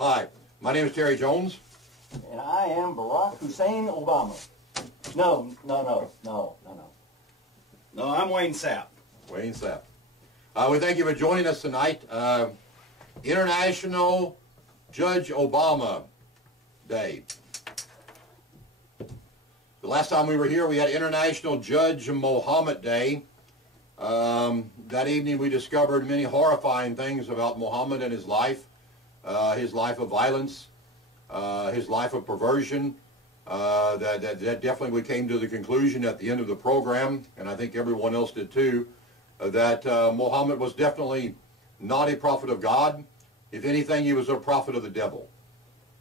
Hi, my name is Terry Jones. And I am Barack Hussein Obama. No, I'm Wayne Sapp. Wayne Sapp. We thank you for joining us tonight. International Judge Obama Day. The last time we were here, we had International Judge Muhammad Day. That evening we discovered many horrifying things about Muhammad and his life of violence, his life of perversion. That definitely we came to the conclusion at the end of the program, and I think everyone else did too, that Muhammad was definitely not a prophet of God. If anything, he was a prophet of the devil.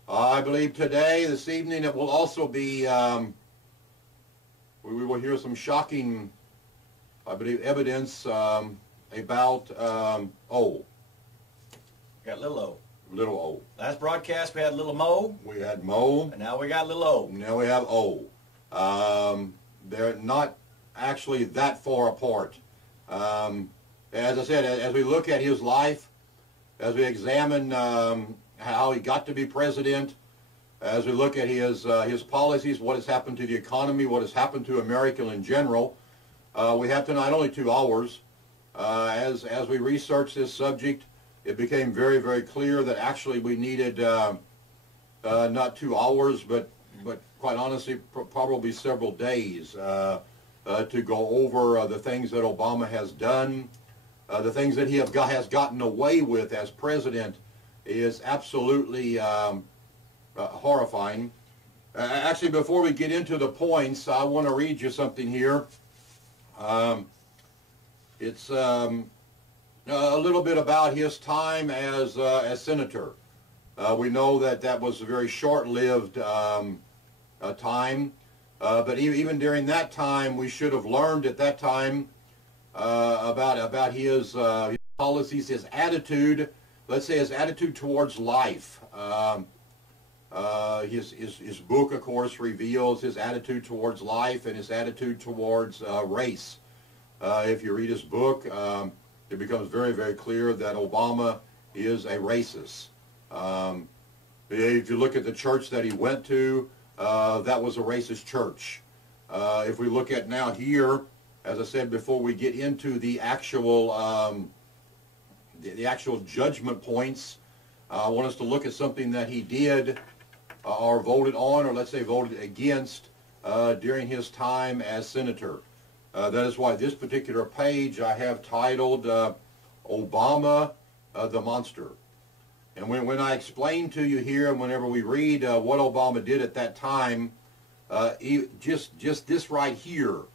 I believe today, this evening, it will also be, we will hear some shocking, I believe, evidence about O. Got little O. Little O. Last broadcast we had little Mo. We had Mo. And now we got little O. Now we have O. They're not actually that far apart. As I said, as we look at his life, as we examine how he got to be president, as we look at his policies, what has happened to the economy, what has happened to America in general, we have tonight only 2 hours. As we research this subject, it became very, very clear that actually we needed not 2 hours, but quite honestly, probably several days to go over the things that Obama has done, the things that he has gotten away with as president is absolutely horrifying. Actually, before we get into the points, I want to read you something here. It's a little bit about his time as senator. We know that was a very short-lived time, but even during that time, we should have learned at that time about his policies, his attitude. Let's say his attitude towards life. His book, of course, reveals his attitude towards life and his attitude towards race. If you read his book, it becomes very, very clear that Obama is a racist. If you look at the church that he went to, that was a racist church. If we look at now here, as I said before, we get into the actual judgment points. I want us to look at something that he did or voted on, or let's say voted against during his time as senator. That is why this particular page I have titled Obama the Monster. And when I explain to you here, and whenever we read what Obama did at that time, just this right here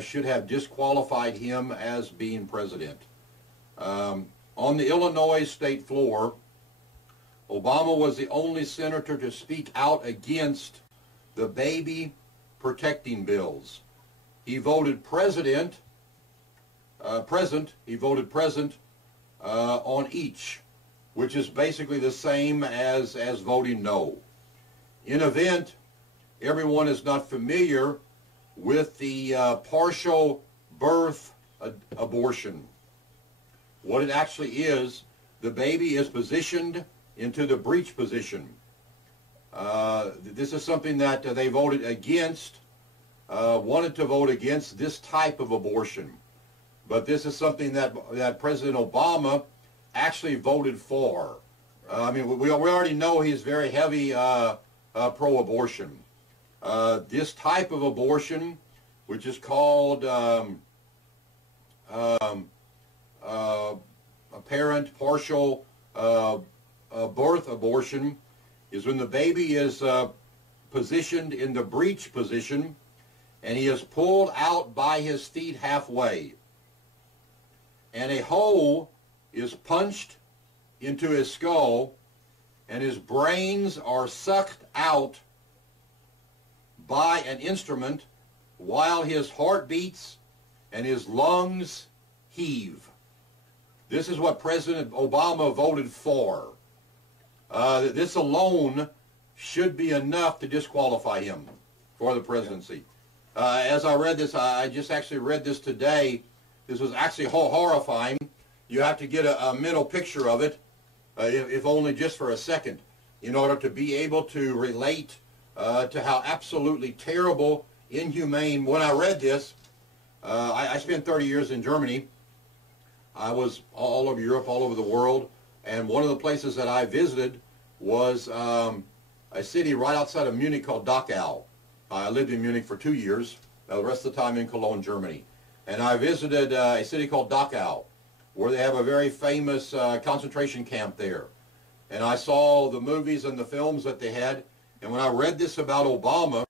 should have disqualified him as being president. On the Illinois state floor, Obama was the only senator to speak out against the baby protecting bills. He voted present on each, which is basically the same as voting no. In event, everyone is not familiar with the partial birth abortion. What it actually is, the baby is positioned into the breech position. This is something that they voted against, wanted to vote against this type of abortion. But this is something that President Obama actually voted for. I mean, we already know he's very heavy pro-abortion. This type of abortion, which is called apparent partial birth abortion, is when the baby is positioned in the breech position and he is pulled out by his feet halfway, and a hole is punched into his skull and his brains are sucked out by an instrument while his heart beats and his lungs heave. This is what President Obama voted for. This alone should be enough to disqualify him for the presidency. As I read this, I just actually read this today. This was actually horrifying. You have to get a mental picture of it. if only just for a second, in order to be able to relate to how absolutely terrible, inhumane. When I read this, I spent 30 years in Germany. I was all over Europe, all over the world, and one of the places that I visited was a city right outside of Munich called Dachau. I lived in Munich for 2 years, the rest of the time in Cologne, Germany. And I visited a city called Dachau, where they have a very famous concentration camp there. And I saw the movies and the films that they had, and when I read this about Obama,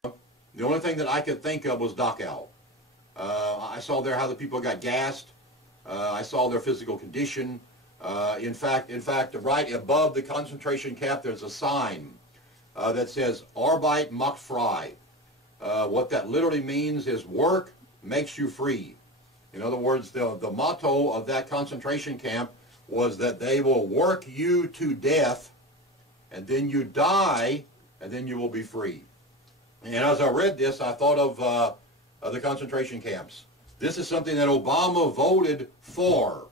the only thing that I could think of was Dachau. I saw there how the people got gassed. I saw their physical condition. In fact, right above the concentration camp, there's a sign that says "Arbeit macht frei." What that literally means is work makes you free. In other words, the motto of that concentration camp was that they will work you to death, and then you die, and then you will be free. And as I read this, I thought of the concentration camps. This is something that Obama voted for.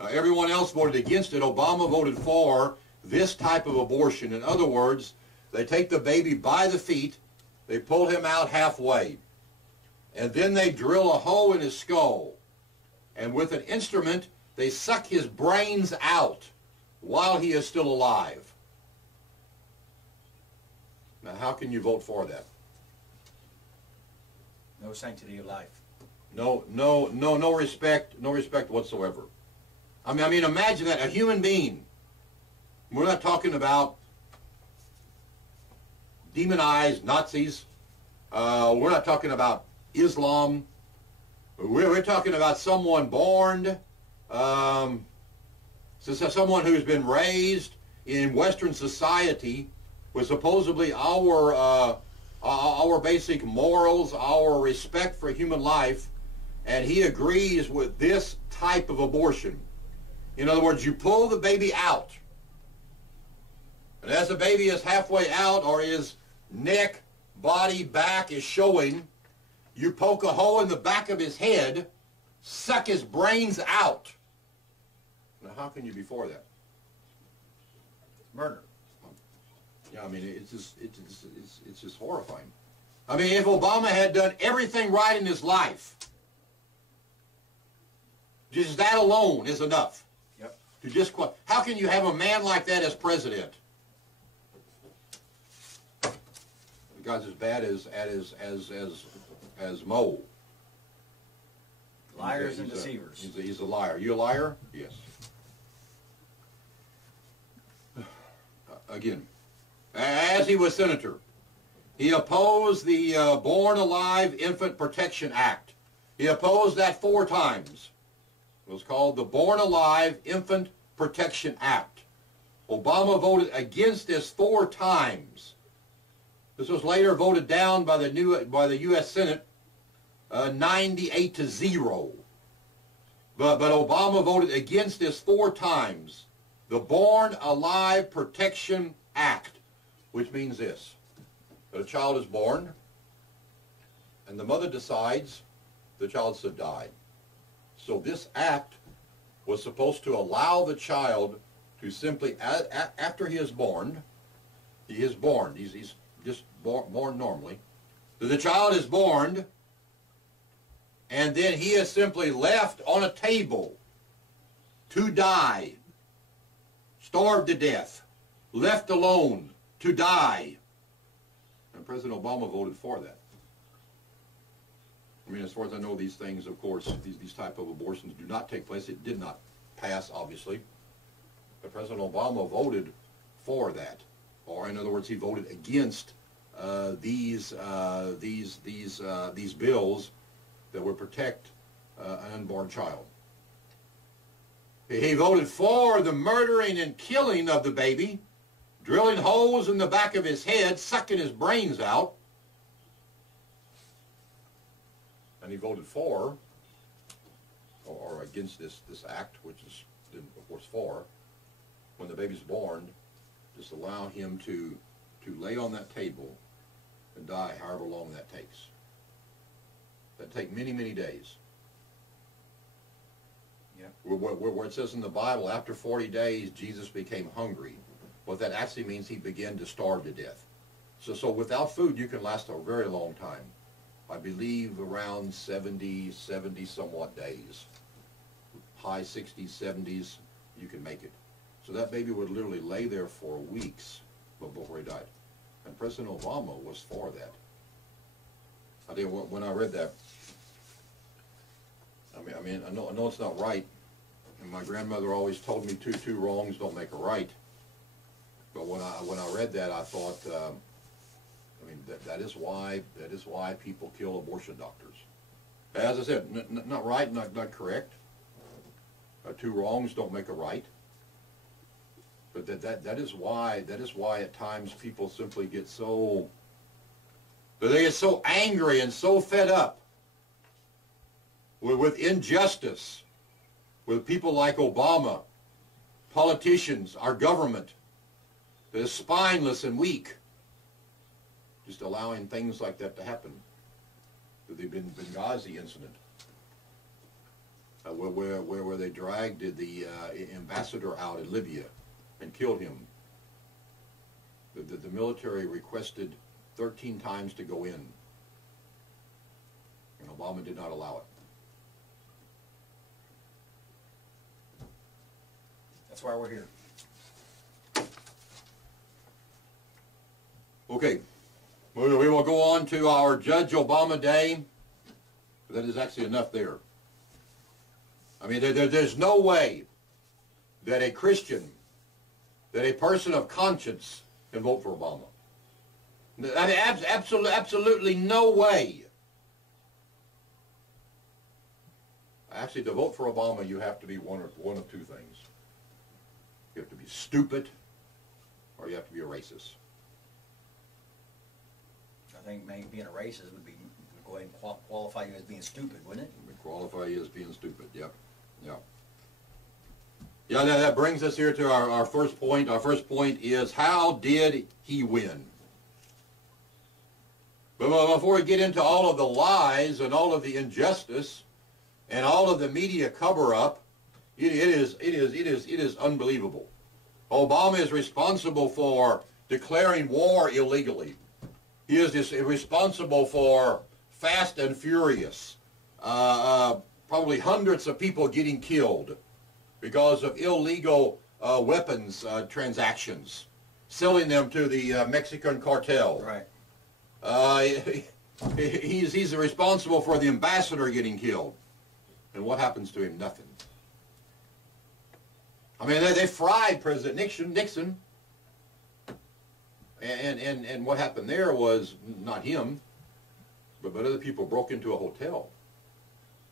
Everyone else voted against it. Obama voted for this type of abortion. In other words, they take the baby by the feet, they pull him out halfway, and then they drill a hole in his skull, and with an instrument, they suck his brains out while he is still alive. Now, how can you vote for that? No sanctity of life. No respect whatsoever. I mean, imagine that, a human being. We're not talking about demonized Nazis. We're not talking about Islam. We're talking about someone born, someone who's been raised in Western society with supposedly our basic morals, our respect for human life, and he agrees with this type of abortion. In other words, you pull the baby out, and as the baby is halfway out, or his neck, body, back is showing, you poke a hole in the back of his head, suck his brains out. Now, how can you be for that? Murder. Yeah, I mean, it's just horrifying. I mean, if Obama had done everything right in his life, just that alone is enough. Yep. To just how can you have a man like that as president? The guy's as bad as Mo. Liars and deceivers. He's a liar. You a liar? Yes. Again, as he was senator, he opposed the Born Alive Infant Protection Act. He opposed that 4 times. It was called the Born Alive Infant Protection Act. Obama voted against this 4 times. This was later voted down by the U.S. Senate 98-0. But Obama voted against this 4 times. The Born Alive Protection Act, which means this, that a child is born and the mother decides the child should die. So this act was supposed to allow the child to simply, after he is born, he's just born normally. The child is born, and then he is simply left on a table to die, starved to death, left alone to die. And President Obama voted for that. I mean, as far as I know, these things, of course, these type of abortions do not take place. It did not pass, obviously. But President Obama voted for that. Or, in other words, he voted against these bills that would protect an unborn child. He voted for the murdering and killing of the baby, drilling holes in the back of his head, sucking his brains out. And he voted for, or against this act, which is, of course, for, when the baby's born, just allow him to lay on that table and die however long that takes. That take many, many days. Yeah. Where it says in the Bible, after 40 days, Jesus became hungry. What that actually means, he began to starve to death. So without food, you can last a very long time. I believe around 70 somewhat days. High 60s, 70s, you can make it. So that baby would literally lay there for weeks before he died. And President Obama was for that. I think when I read that, I mean, I know it's not right, and my grandmother always told me two wrongs don't make a right. But when I read that, I thought, I mean, that is why people kill abortion doctors. As I said, not right, not correct. Two wrongs don't make a right. But that is why at times people simply get so, they get so angry and so fed up with injustice, with people like Obama, politicians, our government, that is spineless and weak, just allowing things like that to happen. The Benghazi incident, where they dragged the ambassador out in Libya and killed him. The military requested 13 times to go in, and Obama did not allow it. That's why we're here. Okay, we will go on to our Judge Obama Day. That is actually enough there. I mean, there's no way that a Christian, that a person of conscience can vote for Obama. I mean, absolutely no way. Actually, to vote for Obama, you have to be one of two things. You have to be stupid, or you have to be a racist. I think maybe being a racist would go ahead and qualify you as being stupid, wouldn't it? It would qualify you as being stupid, yep. Yeah. Yeah, that brings us here to our first point. Our first point is, how did he win? But before we get into all of the lies and all of the injustice and all of the media cover-up, it is unbelievable. Obama is responsible for declaring war illegally. He is responsible for Fast and Furious, probably hundreds of people getting killed because of illegal weapons transactions, selling them to the Mexican cartel. Right. He's responsible for the ambassador getting killed. And what happens to him? Nothing. I mean, they fried President Nixon. And what happened there was not him, but other people broke into a hotel.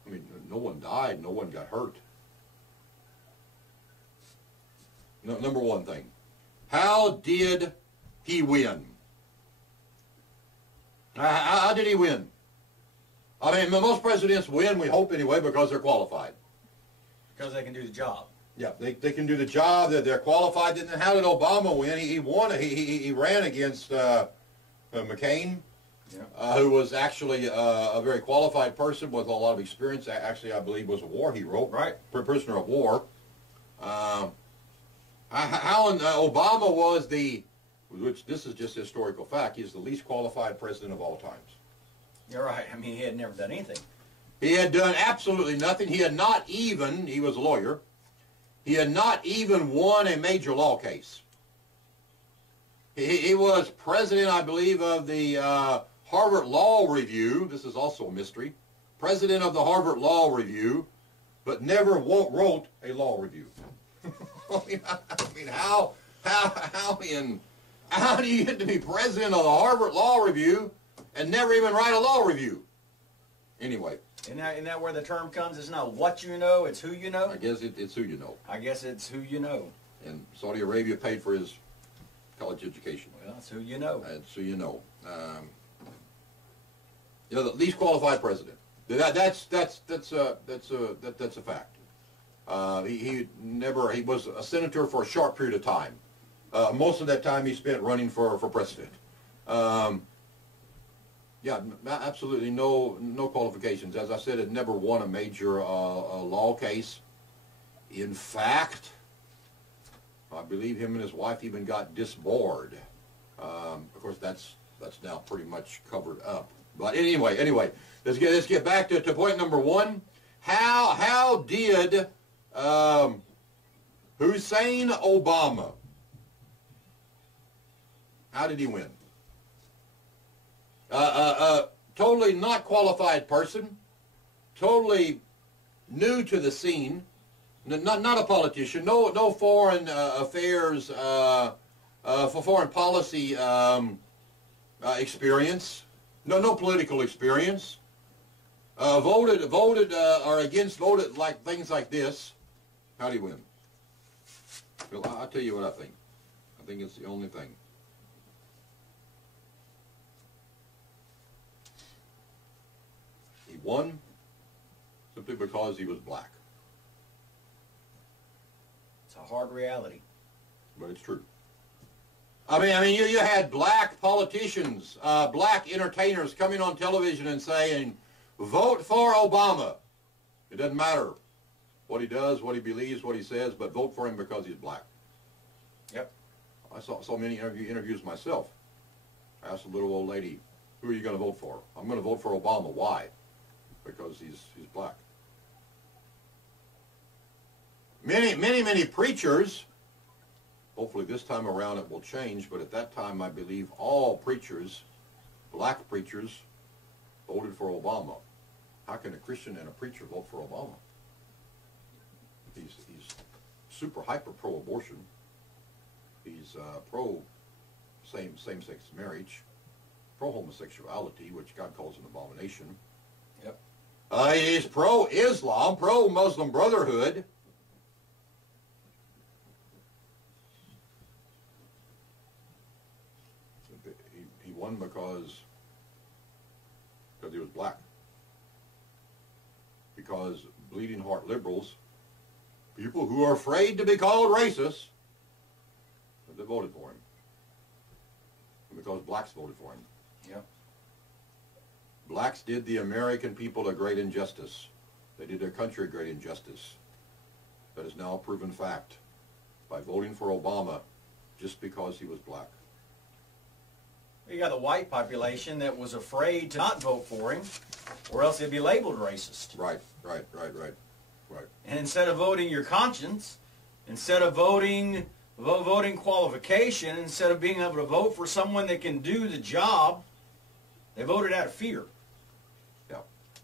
I mean, no one died, no one got hurt. No, number one thing, how did he win? How did he win? I mean, most presidents win, we hope anyway, because they're qualified. Because they can do the job. Yeah, they can do the job, they're qualified. Then how did Obama win? He won, he ran against McCain, yeah. Who was actually a very qualified person with a lot of experience. Actually, I believe was a war hero. Right. Prisoner of war. Obama was which this is just historical fact, he's the least qualified president of all times. You're right. I mean, he had never done anything. He had done absolutely nothing. He had not even, he was a lawyer, he had not even won a major law case. He was president, I believe, of the Harvard Law Review. This is also a mystery. President of the Harvard Law Review, but never wrote a law review. I mean, how do you get to be president of the Harvard Law Review and never even write a law review? Anyway. Isn't that where the term comes? It's not what you know, it's who you know? I guess it's who you know. I guess it's who you know. And Saudi Arabia paid for his college education. Well, it's who you know. That's who you know. The least qualified president. That's a fact. He was a senator for a short period of time. Most of that time he spent running for president. Yeah, absolutely no qualifications. As I said, it never won a major law case. In fact, I believe him and his wife even got disbarred. Of course, that's now pretty much covered up. But anyway, let's get back to point number one. How did Hussein Obama, how did he win? Totally not qualified person, totally new to the scene, not a politician, no foreign affairs, for foreign policy experience, no political experience. Voted or against voted like things like this. How do you win? Well, I'll tell you what I think. I think it's the only thing. He won simply because he was black. It's a hard reality. But it's true. I mean, you had black politicians, black entertainers coming on television and saying, vote for Obama. It doesn't matter what he does, what he believes, what he says, but vote for him because he's black. Yep. I saw many interviews myself. I asked a little old lady, who are you going to vote for? I'm going to vote for Obama. Why? Because he's black. Many preachers, hopefully this time around it will change, but at that time I believe all preachers, black preachers, voted for Obama. How can a Christian and a preacher vote for Obama? He's super hyper pro-abortion. He's pro same-sex marriage, pro-homosexuality, which God calls an abomination. Yep. He's pro-Islam, pro-Muslim Brotherhood. He won because he was black. Because bleeding heart liberals, people who are afraid to be called racist, they voted for him. And because blacks voted for him. Yep. Blacks did the American people a great injustice. They did their country a great injustice. That is now a proven fact by voting for Obama just because he was black. You got the white population that was afraid to not vote for him, or else they'd be labeled racist. Right. And instead of voting your conscience, instead of voting qualification, instead of being able to vote for someone that can do the job, they voted out of fear. Yeah.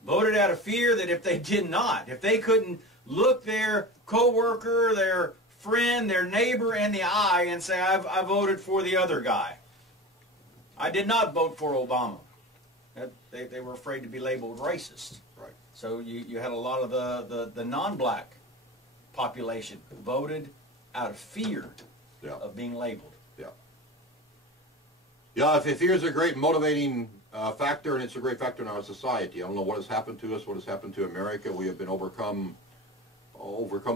Voted out of fear that if they did not, if they couldn't look their coworker, their friend, their neighbor in the eye and say, I voted for the other guy. I did not vote for Obama. They were afraid to be labeled racist. Right. So you had a lot of the non-black population who voted out of fear of being labeled. Yeah, if fear is a great motivating factor, and it's a great factor in our society. I don't know what has happened to us, what has happened to America. We have been overcome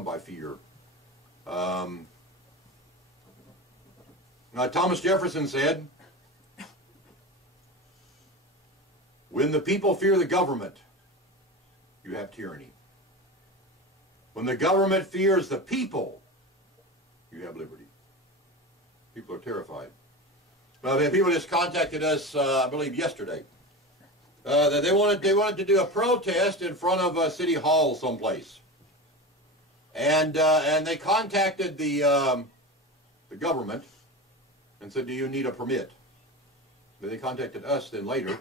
by fear. Thomas Jefferson said, when the people fear the government, you have tyranny. When the government fears the people, you have liberty. People are terrified. People just contacted us, I believe, yesterday. That they wanted to do a protest in front of City Hall someplace, and they contacted the government and said, "Do you need a permit?" But they contacted us then later,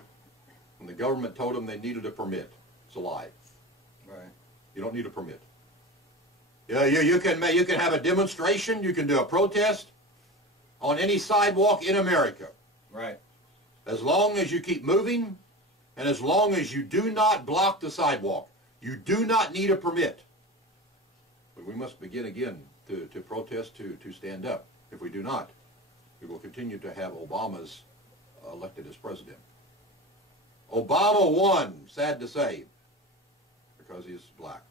and the government told them they needed a permit. It's a lie. Right. You don't need a permit. Yeah, you can have a demonstration. You can do a protest on any sidewalk in America. Right. As long as you keep moving, and as long as you do not block the sidewalk, you do not need a permit. But we must begin again to protest, to stand up. If we do not, we will continue to have Obama's elected as president. Obama won, sad to say, because he's black.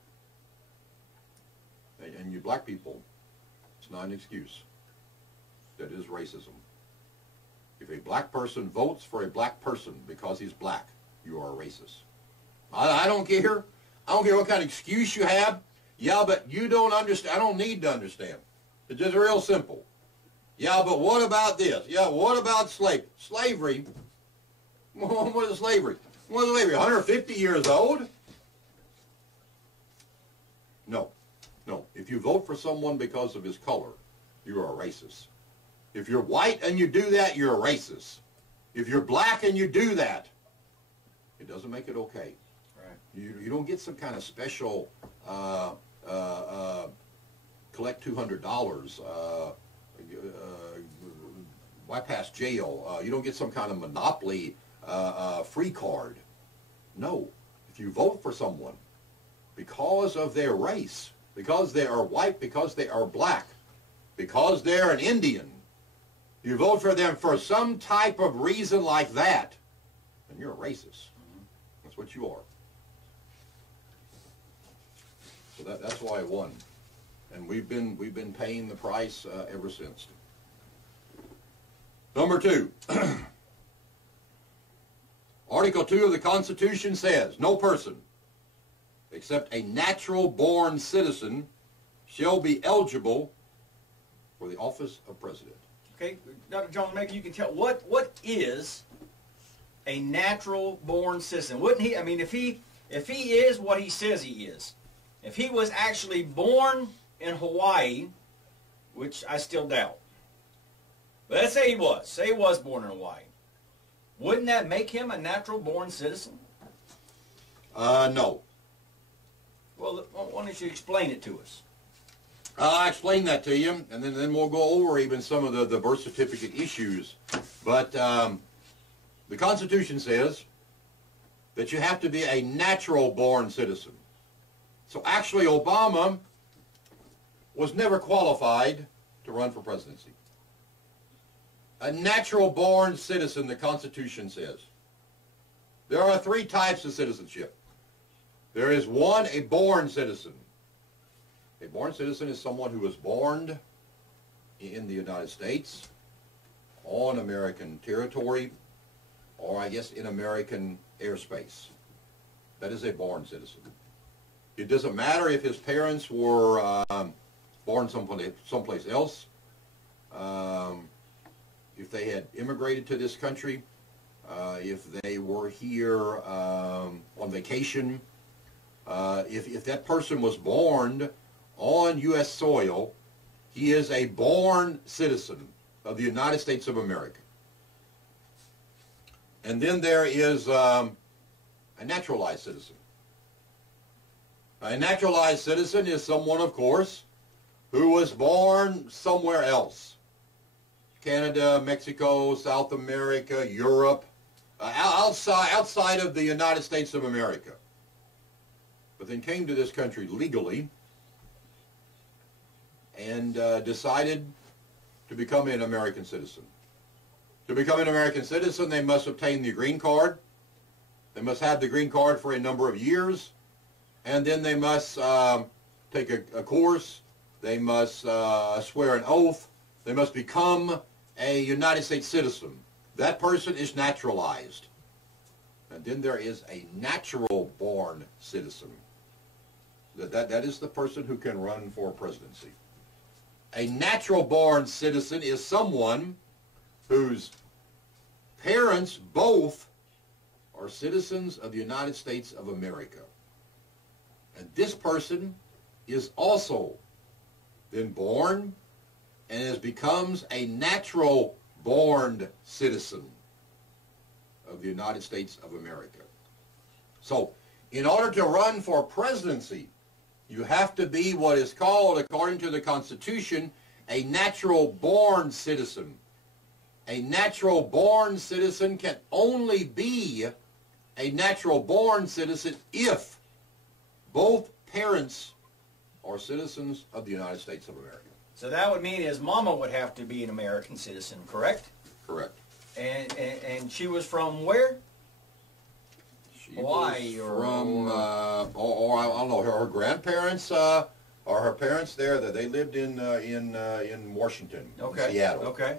And you black people, it's not an excuse. That is racism. If a black person votes for a black person because he's black, you are a racist. I don't care. I don't care what kind of excuse you have. Yeah, but you don't understand. I don't need to understand. It's just real simple. Yeah, but what about this? Yeah, what about slavery? What is slavery? What is slavery? 150 years old? No. No. If you vote for someone because of his color, you're a racist. If you're white and you do that, you're a racist. If you're black and you do that, it doesn't make it okay. Right. You don't get some kind of special collect $200, bypass jail. You don't get some kind of monopoly free card. No. If you vote for someone because of their race, because they are white, because they are black, because they're an Indian, you vote for them for some type of reason like that, then you're a racist. That's what you are. So that's why I won. And we've been paying the price ever since. Number 2. Article 2 of the Constitution says, no person except a natural-born citizen shall be eligible for the office of president. Okay, Dr. Jones, maybe you can tell, what is a natural-born citizen? Wouldn't he, I mean, if he is what he says he is, if he was actually born in Hawaii, which I still doubt, but let's say he was born in Hawaii, wouldn't that make him a natural-born citizen? No. Well, why don't you explain it to us? I'll explain that to you, and then we'll go over even some of the birth certificate issues. But the Constitution says that you have to be a natural-born citizen. So actually, Obama was never qualified to run for presidency. A natural-born citizen, the Constitution says. There are 3 types of citizenship. There is 1, a born citizen. A born citizen is someone who was born in the United States, on American territory, or I guess in American airspace. That is a born citizen. It doesn't matter if his parents were born someplace else, if they had immigrated to this country, if they were here on vacation, if that person was born on U.S. soil, he is a born citizen of the United States of America. And then there is a naturalized citizen. A naturalized citizen is someone, of course, who was born somewhere else. Canada, Mexico, South America, Europe, outside of the United States of America. But then came to this country legally and decided to become an American citizen. To become an American citizen, they must obtain the green card. They must have the green card for a number of years. And then they must take a course. They must swear an oath. They must become a United States citizen. That person is naturalized. And then there is a natural-born citizen. That is the person who can run for presidency. A natural-born citizen is someone whose parents both are citizens of the United States of America. And this person is also then born and becomes a natural-born citizen of the United States of America. So, in order to run for presidency, you have to be what is called, according to the Constitution, a natural-born citizen. A natural-born citizen can only be a natural-born citizen if both parents are citizens of the United States of America. So that would mean his mama would have to be an American citizen, correct? Correct. And she was from where? Hawaii from, or I don't know, her grandparents, or her parents there, that they lived in Washington, okay. Seattle. Okay.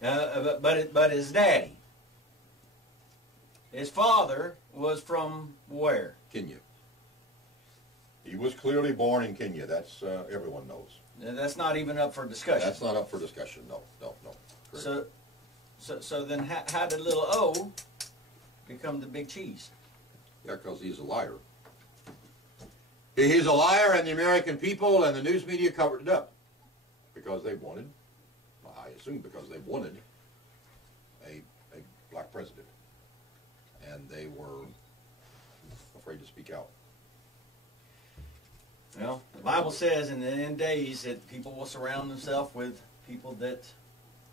But his daddy, his father was from where? Kenya. He was clearly born in Kenya. That's everyone knows. And that's not even up for discussion. That's not up for discussion. No. Correct. So then how did little O become the big cheese? Yeah, because he's a liar. He's a liar, and the American people and the news media covered it up because they wanted, I assume because they wanted a black president. And they were afraid to speak out. Well, the Bible says in the end days that people will surround themselves with people that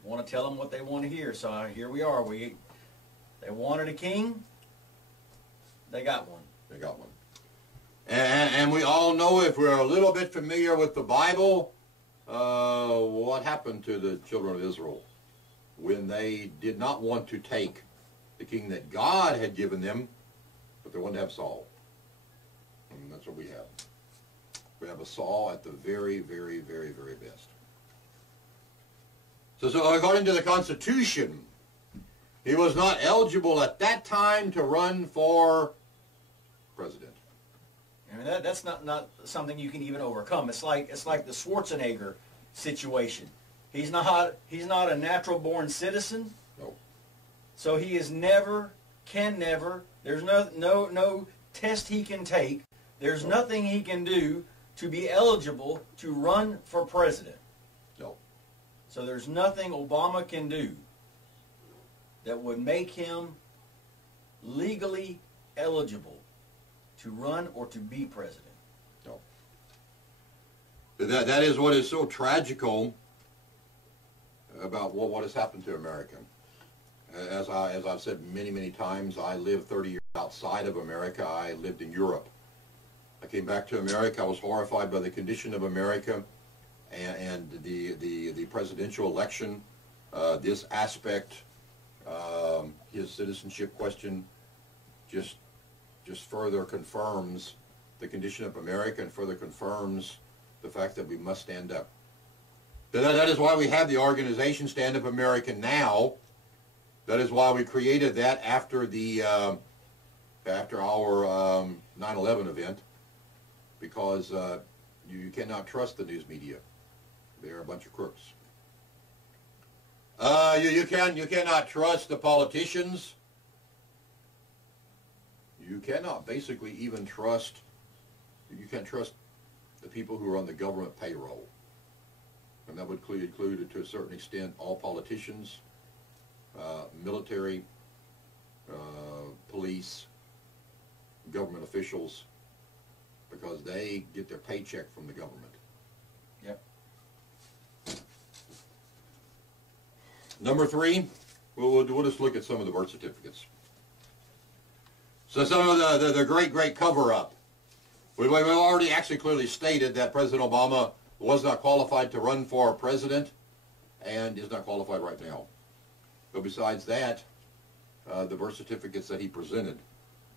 want to tell them what they want to hear. So here we are. They wanted a king. They got one. They got one. And we all know, if we're a little bit familiar with the Bible, what happened to the children of Israel when they did not want to take the king that God had given them, but they wanted to have Saul. And that's what we have. We have a Saul at the very, very, very, very best. So according to the Constitution, he was not eligible at that time to run for president. I mean, that's not something you can even overcome. It's like the Schwarzenegger situation. He's not a natural born citizen. No. So he is can never. There's no test he can take. There's nothing he can do to be eligible to run for president. No. So there's nothing Obama can do that would make him legally eligible to run or to be president. No. That is what is so tragical about what has happened to America. As I've said many times, I lived 30 years outside of America. I lived in Europe. I came back to America. I was horrified by the condition of America and the presidential election. This aspect, his citizenship question, just further confirms the condition of America and further confirms the fact that we must stand up. That is why we have the organization Stand Up America Now. That is why we created that after our 9/11 event, because you cannot trust the news media. They are a bunch of crooks. You cannot trust the politicians. You cannot basically even trust. You can't trust the people who are on the government payroll, and that would include to a certain extent all politicians, military, police, government officials, because they get their paycheck from the government. Yep. Number 3, we'll just look at some of the birth certificates. So some of the great cover-up. We've already actually clearly stated that President Obama was not qualified to run for president and is not qualified right now. But besides that, the birth certificates that he presented,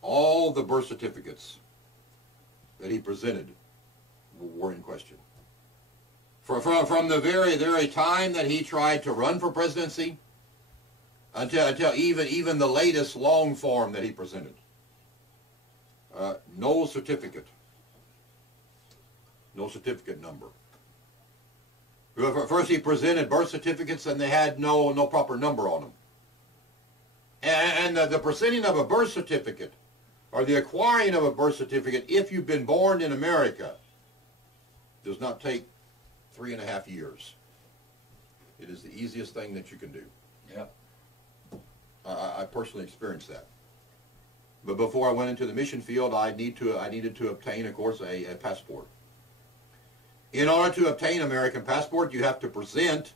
all the birth certificates that he presented were in question. From the very time that he tried to run for presidency until even the latest long form that he presented. No certificate number. First he presented birth certificates and they had no proper number on them. And the presenting of a birth certificate or the acquiring of a birth certificate, if you've been born in America, does not take 3.5 years. It is the easiest thing that you can do. Yep. I personally experienced that. But before I went into the mission field, I needed to obtain, of course, a passport. In order to obtain an American passport, you have to present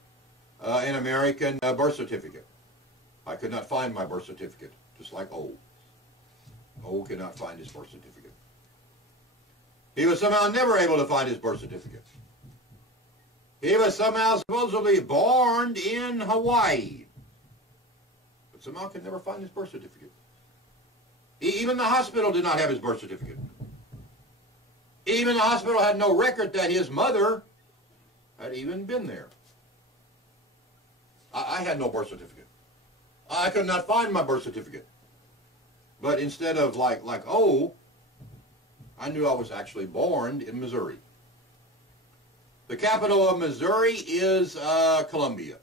an American birth certificate. I could not find my birth certificate, just like O. O could not find his birth certificate. He was somehow never able to find his birth certificate. He was somehow supposedly born in Hawaii, but somehow could never find his birth certificate. Even the hospital did not have his birth certificate. Even the hospital had no record that his mother had even been there. I had no birth certificate. I could not find my birth certificate. But instead of like O, I knew I was actually born in Missouri. The capital of Missouri is Columbia.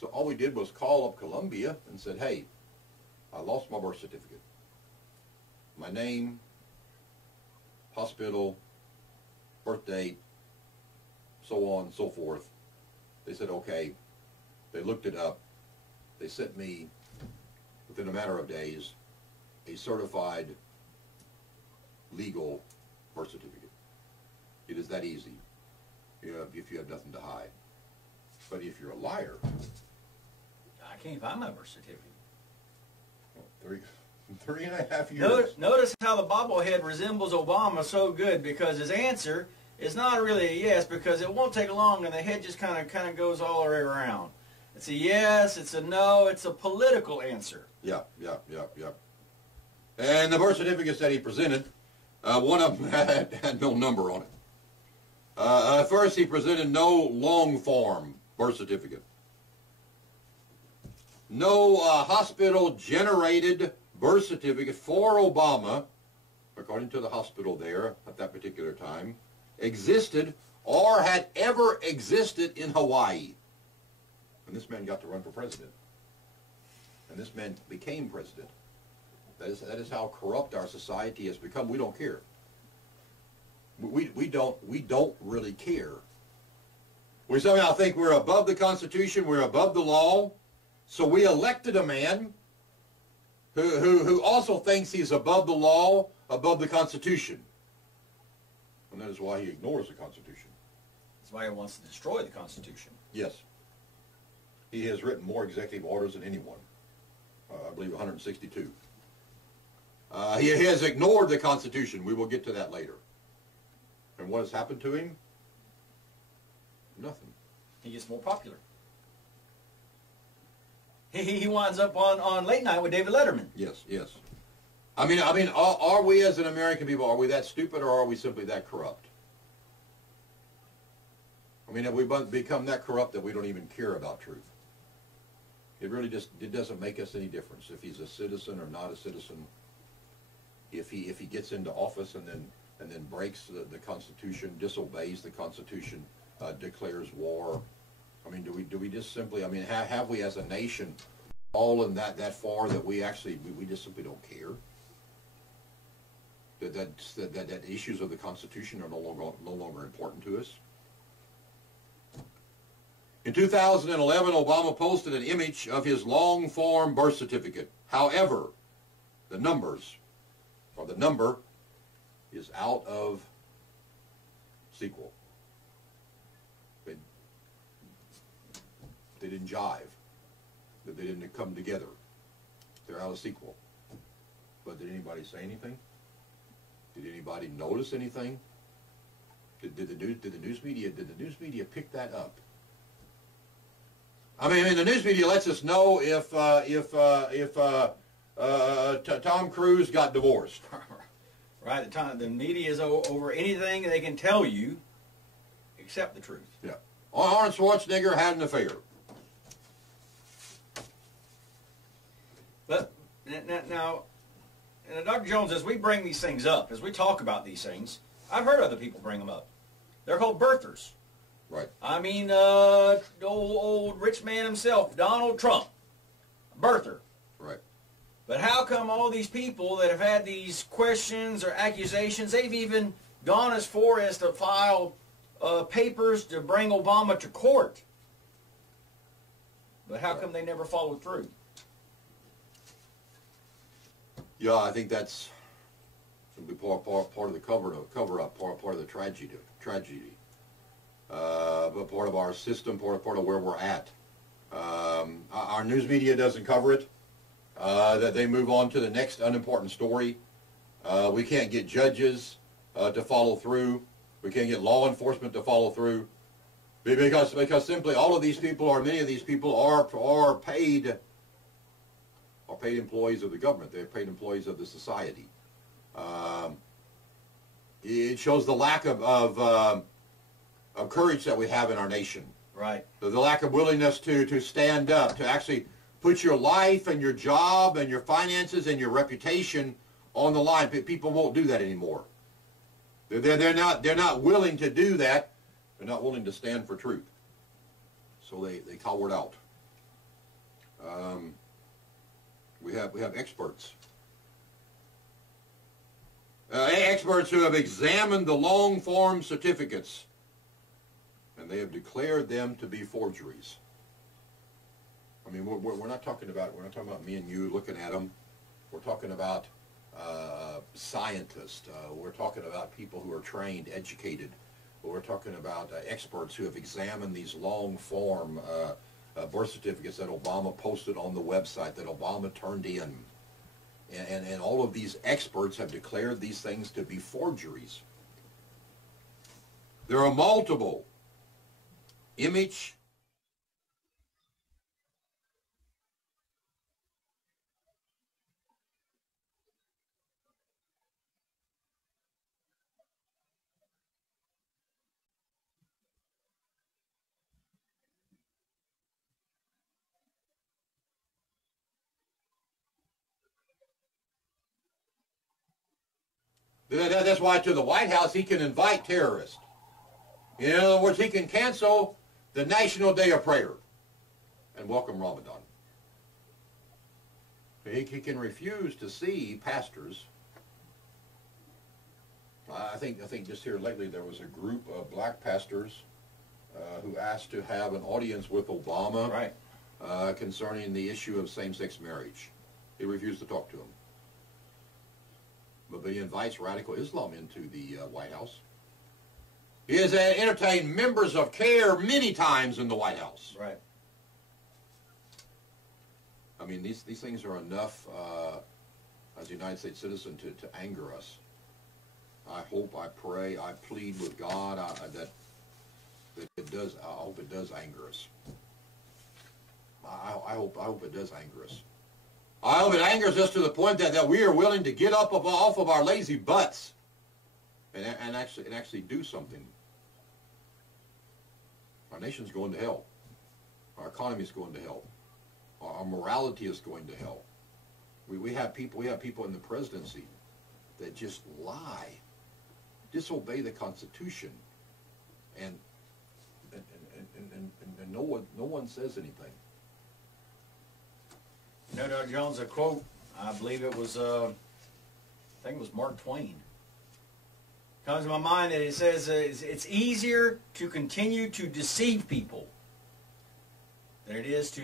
So all we did was call up Columbia and said, hey, I lost my birth certificate. My name, hospital, birth date, so on and so forth. They said, okay. They looked it up. They sent me, within a matter of days, a certified legal birth certificate. It is that easy if you have nothing to hide. But if you're a liar... I can't find my birth certificate. Well, 3.5 years. Notice how the bobblehead resembles Obama so good, because his answer is not really a yes, because it won't take long and the head just kind of goes all the way around. It's a yes, it's a no, it's a political answer. Yeah. And the birth certificates that he presented, one of them had no number on it. First, he presented no long form birth certificate. No hospital-generated birth certificate for Obama, according to the hospital there at that particular time, existed or had ever existed in Hawaii. And this man got to run for president. And this man became president. That is how corrupt our society has become. We don't care. We don't really care. We somehow think we're above the Constitution, we're above the law. So we elected a man who also thinks he's above the law, above the Constitution. And that is why he ignores the Constitution. That's why he wants to destroy the Constitution. Yes. He has written more executive orders than anyone. I believe 162. He has ignored the Constitution. We will get to that later. And what has happened to him? Nothing. He gets more popular. He winds up on Late Night with David Letterman. Yes. I mean, are we as an American people, are we that stupid, or are we simply that corrupt? I mean, have we become that corrupt that we don't even care about truth? It really it doesn't make us any difference if he's a citizen or not a citizen. If he gets into office and then breaks the Constitution, disobeys the Constitution, declares war. I mean, do we just simply? I mean, have we as a nation fallen that far that we just simply don't care? That issues of the Constitution are no longer important to us. In 2011, Obama posted an image of his long-form birth certificate. However, the number is out of sequel. They didn't jive. They didn't come together. They're out of sequel. But did anybody say anything? Did anybody notice anything? Did the news media pick that up? I mean, the news media lets us know if Tom Cruise got divorced. Right. The media is over anything they can tell you, except the truth. Yeah. Arnold Schwarzenegger had an affair. But now, Dr. Jones, as we bring these things up, as we talk about these things, I've heard other people bring them up. They're called birthers. Right. I mean, old rich man himself, Donald Trump, birther. Right. But how come all these people that have had these questions or accusations, they've even gone as far as to file papers to bring Obama to court? But how come they never followed through? Yeah, I think that's simply part of the cover-up, part of the tragedy. But part of our system, part of where we're at. Our news media doesn't cover it. That they move on to the next unimportant story. We can't get judges to follow through. We can't get law enforcement to follow through, because simply all of these people, or many of these people, are paid employees of the government. They're paid employees of the society. It shows the lack of courage that we have in our nation. Right. The lack of willingness to stand up, to actually put your life and your job and your finances and your reputation on the line. People won't do that anymore. They're not willing to do that. They're not willing to stand for truth. So they cowered out. We have experts. Experts who have examined the long-form certificates, and they have declared them to be forgeries. I mean, we're not talking about me and you looking at them. We're talking about scientists. We're talking about people who are trained, educated. We're talking about experts who have examined these long-form birth certificates that Obama posted on the website, that Obama turned in. And all of these experts have declared these things to be forgeries. There are multiple image That's why to the White House he can invite terrorists. In other words, he can cancel the National Day of Prayer and welcome Ramadan. He can refuse to see pastors. I think just here lately there was a group of black pastors who asked to have an audience with Obama, right, concerning the issue of same-sex marriage. He refused to talk to them. But he invites radical Islam into the White House. He has entertained members of CARE many times in the White House. Right. I mean, these things are enough as a United States citizen to anger us. I hope, I pray, I plead with God that it does. I hope it does anger us. I hope it does anger us. I hope it angers us to the point that we are willing to get up off of our lazy butts and actually do something. Our nation's going to hell. Our economy is going to hell. Our morality is going to hell. We have people in the presidency that just lie, disobey the Constitution, and no one says anything. No, Dr. Jones, a quote, I believe it was, I think it was Mark Twain. Comes to my mind that it says it's easier to continue to deceive people than it is to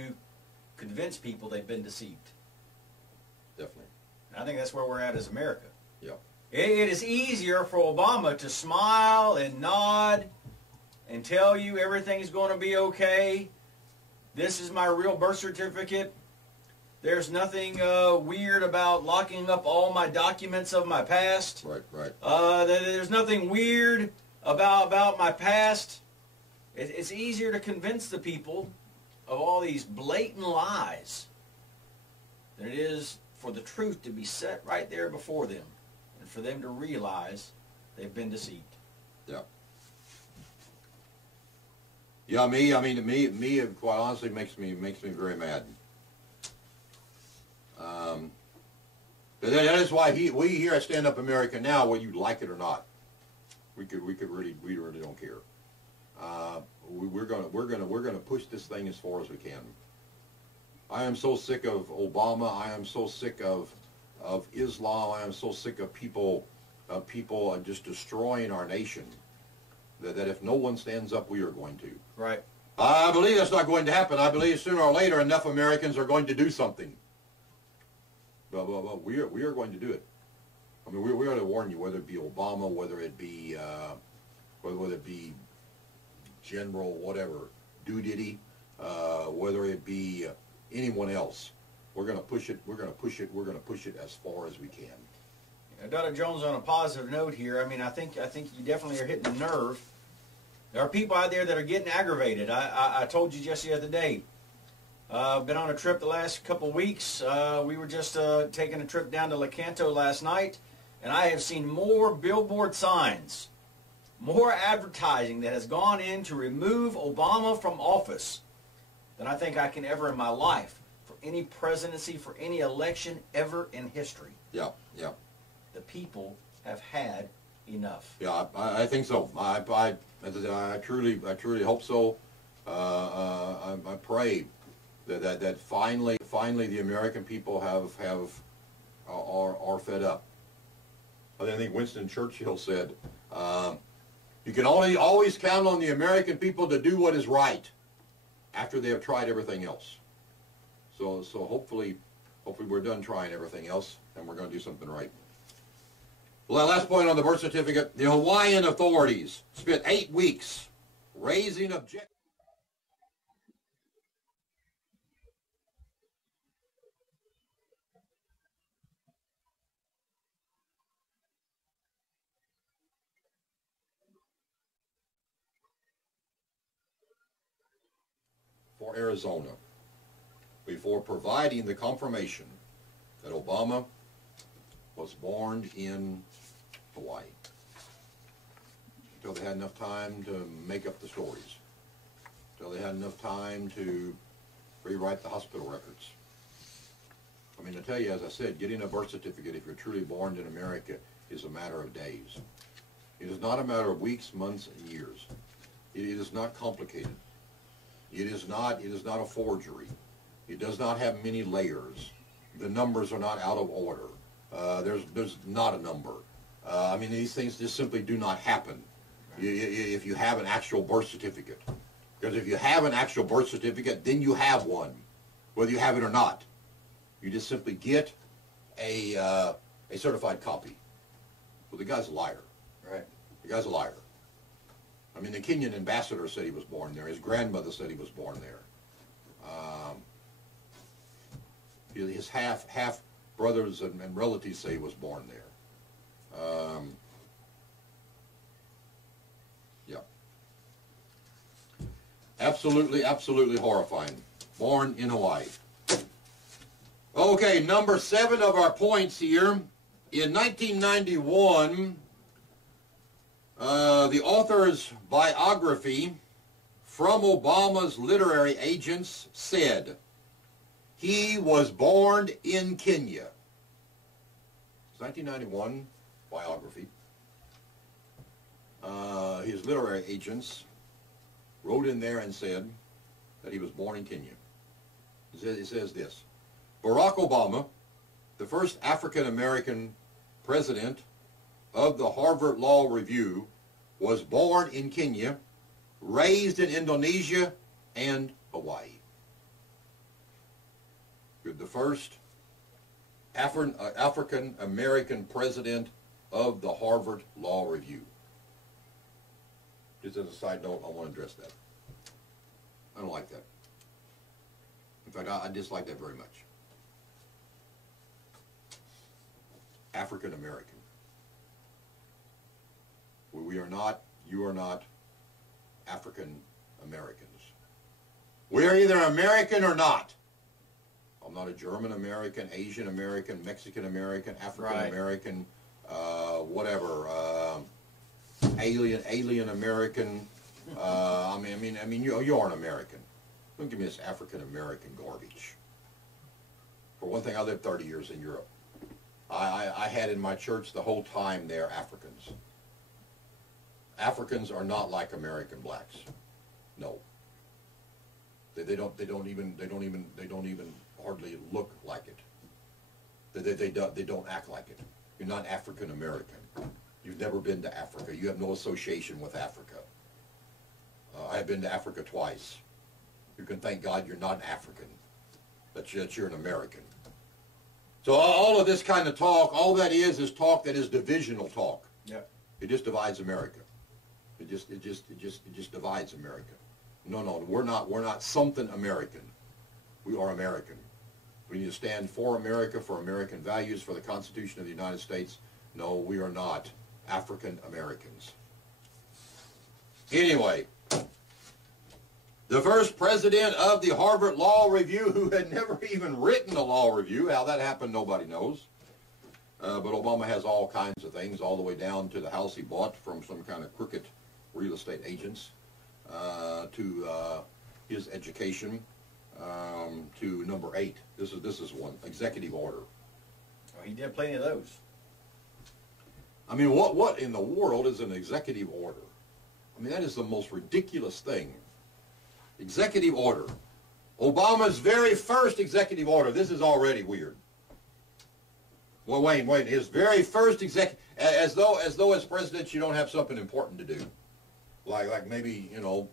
convince people they've been deceived. Definitely. And I think that's where we're at as America. Yeah. It is easier for Obama to smile and nod and tell you everything's going to be okay. This is my real birth certificate. There's nothing weird about locking up all my documents of my past. Right. There's nothing weird about my past. It's easier to convince the people of all these blatant lies than it is for the truth to be set right there before them and for them to realize they've been deceived. Yeah. Yeah, me, quite honestly, makes me very mad. That is why we here at Stand Up America Now, whether you like it or not, we really don't care. We're gonna push this thing as far as we can. I am so sick of Obama. I am so sick of Islam. I am so sick of people just destroying our nation. That if no one stands up, we are going to. Right. I believe that's not going to happen. I believe sooner or later enough Americans are going to do something. But we are going to do it. I mean, we are to warn you, whether it be Obama, whether it be General whatever, Diddy, whether it be anyone else. We're going to push it. We're going to push it. We're going to push it as far as we can. Dr. Jones, on a positive note here, I mean, I think you definitely are hitting a nerve. There are people out there that are getting aggravated. I told you just the other day. Been on a trip the last couple of weeks. We were just taking a trip down to Lecanto last night, and I have seen more billboard signs, more advertising that has gone in to remove Obama from office than I think I can ever in my life for any presidency, for any election ever in history. Yeah. The people have had enough. Yeah, I think so. I truly hope so. I pray that finally the American people are fed up. I think Winston Churchill said, "You can always count on the American people to do what is right after they have tried everything else." So hopefully we're done trying everything else and we're going to do something right. Well, that last point on the birth certificate, the Hawaiian authorities spent 8 weeks raising objections. For Arizona before providing the confirmation that Obama was born in Hawaii. Until they had enough time to make up the stories. Until they had enough time to rewrite the hospital records. I mean, I tell you, as I said, getting a birth certificate if you're truly born in America is a matter of days. It is not a matter of weeks, months, and years. It is not complicated. It is not a forgery. It does not have many layers. The numbers are not out of order. There's not a number. I mean, these things just simply do not happen if you have an actual birth certificate. Because if you have an actual birth certificate, then you have one, whether you have it or not. You just simply get a certified copy. Well, the guy's a liar. Right. The guy's a liar. I mean, the Kenyan ambassador said he was born there. His grandmother said he was born there. His half brothers and relatives say he was born there. Yeah. Absolutely horrifying. Born in Hawaii. Okay, number 7 of our points here. In 1991, the author's biography from Obama's literary agents said he was born in Kenya. It's 1991 biography. His literary agents wrote in there and said that he was born in Kenya. It says this: Barack Obama, the first African-American president of the Harvard Law Review, was born in Kenya, raised in Indonesia and Hawaii. You're the first African-American president of the Harvard Law Review. Just as a side note, I want to address that. I don't like that. In fact, I dislike that very much. African-American. We are not, you are not African-Americans. We're either American or not. I'm not a German-American, Asian-American, Mexican-American, African-American, whatever, alien-American. I mean, you are an American. Don't give me this African-American garbage. For one thing, I lived 30 years in Europe. I had in my church the whole time they're Africans. Africans are not like American blacks. No. They don't even hardly look like it. They don't act like it. You're not African American. You've never been to Africa. You have no association with Africa. I've been to Africa twice. You can thank God you're not an African. That you're an American. So all of this kind of talk, all that is talk that is divisional talk. Yep. It just divides America. It just divides America. No, we're not something American. We are American. We need to stand for America, for American values, for the Constitution of the United States. No, we are not African Americans. Anyway, the first president of the Harvard Law Review, who had never even written a law review, how that happened nobody knows. But Obama has all kinds of things, all the way down to the house he bought from some kind of crooked real estate agents, to his education, to number 8. This is one, executive order. Oh, he did plenty of those. I mean, what in the world is an executive order? I mean, that is the most ridiculous thing. Executive order. Obama's very first executive order. This is already weird. Well, wait. His very first executive, as though as president you don't have something important to do, like maybe, you know,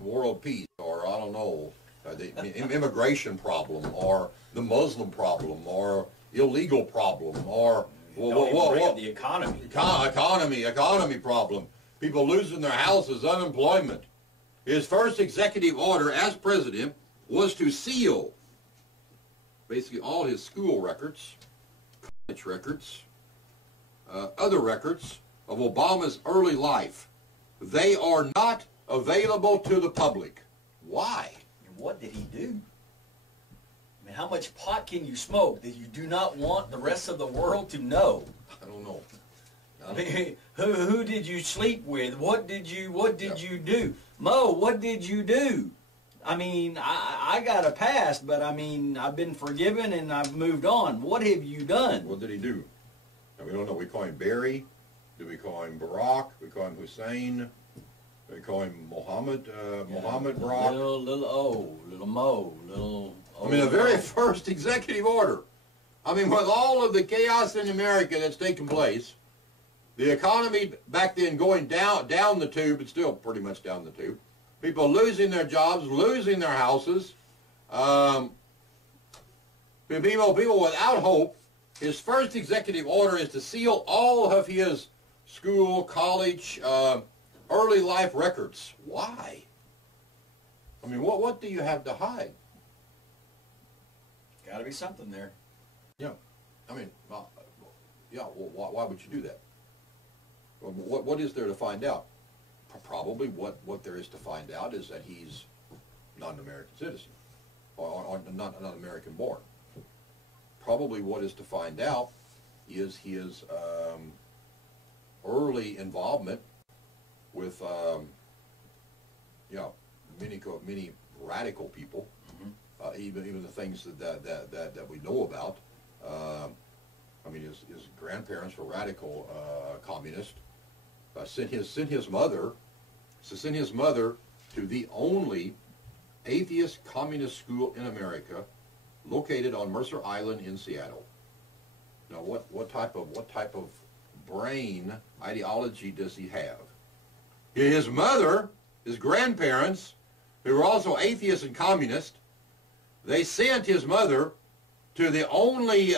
world peace, or I don't know, the immigration problem, or the Muslim problem, or illegal problem, or the economy. Economy problem. People losing their houses, unemployment. His first executive order as president was to seal basically all his school records, college records, other records of Obama's early life. They are not available to the public. Why? And what did he do? I mean, how much pot can you smoke that you do not want the rest of the world to know? I don't know. I mean, who did you sleep with? What did you do? Mo, what did you do? I mean, I got a past, but I mean, I've been forgiven and I've moved on. What have you done? What did he do? And we don't know. We call him Barry. Do we call him Barack? We call him Hussein. We call him Mohammed. Mohammed Barack. Little Mo. I mean, the very first executive order. I mean, with all of the chaos in America that's taken place, the economy back then going down the tube, it's still pretty much down the tube. People losing their jobs, losing their houses. People without hope. His first executive order is to seal all of his school, college, early life records. Why? I mean, what do you have to hide? Got to be something there. Yeah. I mean, yeah, well, why would you do that? What is there to find out? Probably what there is to find out is that he's not an American citizen, or not American born. Probably what is to find out is his early involvement with many radical people, even the things that we know about. I mean, his grandparents were radical communists. Sent his mother to the only atheist communist school in America, located on Mercer Island in Seattle. Now, what type of brain ideology does he have? His mother, his grandparents, who were also atheists and communists, they sent his mother to the only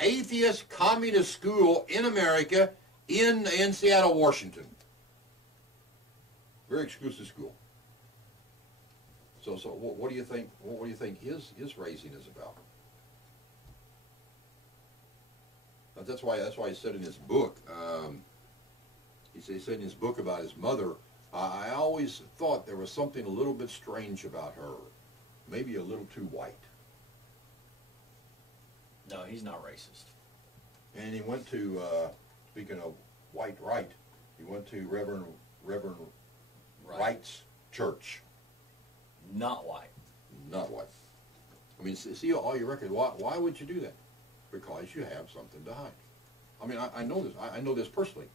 atheist communist school in America in Seattle, Washington. Very exclusive school. So what do you think? What do you think his raising is about? That's why he said in his book. He said in his book about his mother. I always thought there was something a little bit strange about her, maybe a little too white. No, he's not racist. And he went to, speaking of white right, he went to Reverend Wright's church. Not white. Not white. I mean, see all your records. Why would you do that? Because you have something to hide. I mean, I know this. I know this personally.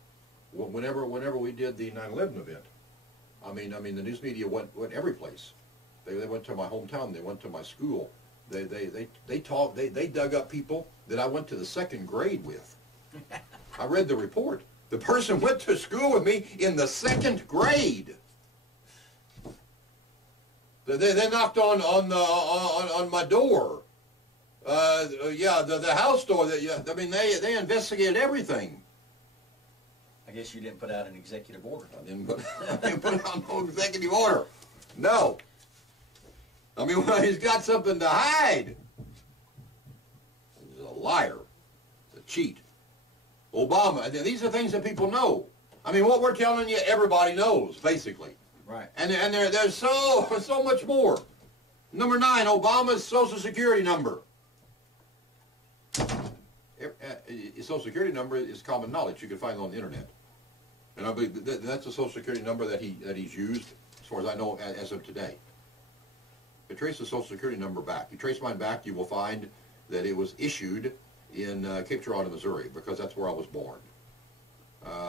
Whenever we did the 9/11 event, I mean, the news media went every place. They went to my hometown. They went to my school. They dug up people that I went to the second grade with. I read the report. The person went to school with me in the second grade. They knocked on my door. The house door. I mean, they investigated everything. I guess you didn't put out an executive order. I didn't put out no executive order. No. I mean, well, he's got something to hide. He's a liar. He's a cheat. Obama. These are things that people know. I mean, what we're telling you, everybody knows, basically. Right. And there's so much more. Number 9, Obama's Social Security number. His Social Security number is common knowledge. You can find it on the internet. And I believe that's the Social Security number that he's used, as far as I know, as of today. If you trace the Social Security number back, you trace mine back, you will find that it was issued in Cape Girardeau, Missouri, because that's where I was born.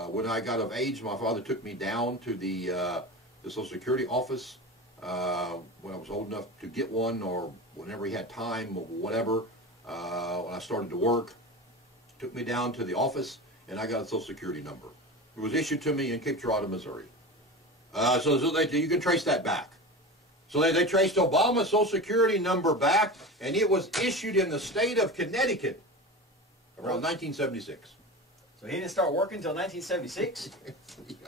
When I got of age, my father took me down to the Social Security office when I was old enough to get one, or whenever he had time, or whatever. When I started to work, took me down to the office, and I got a Social Security number. It was issued to me in Cape Girardeau, Missouri. So you can trace that back. So they traced Obama's Social Security number back, and it was issued in the state of Connecticut around 1976. So he didn't start working until 1976?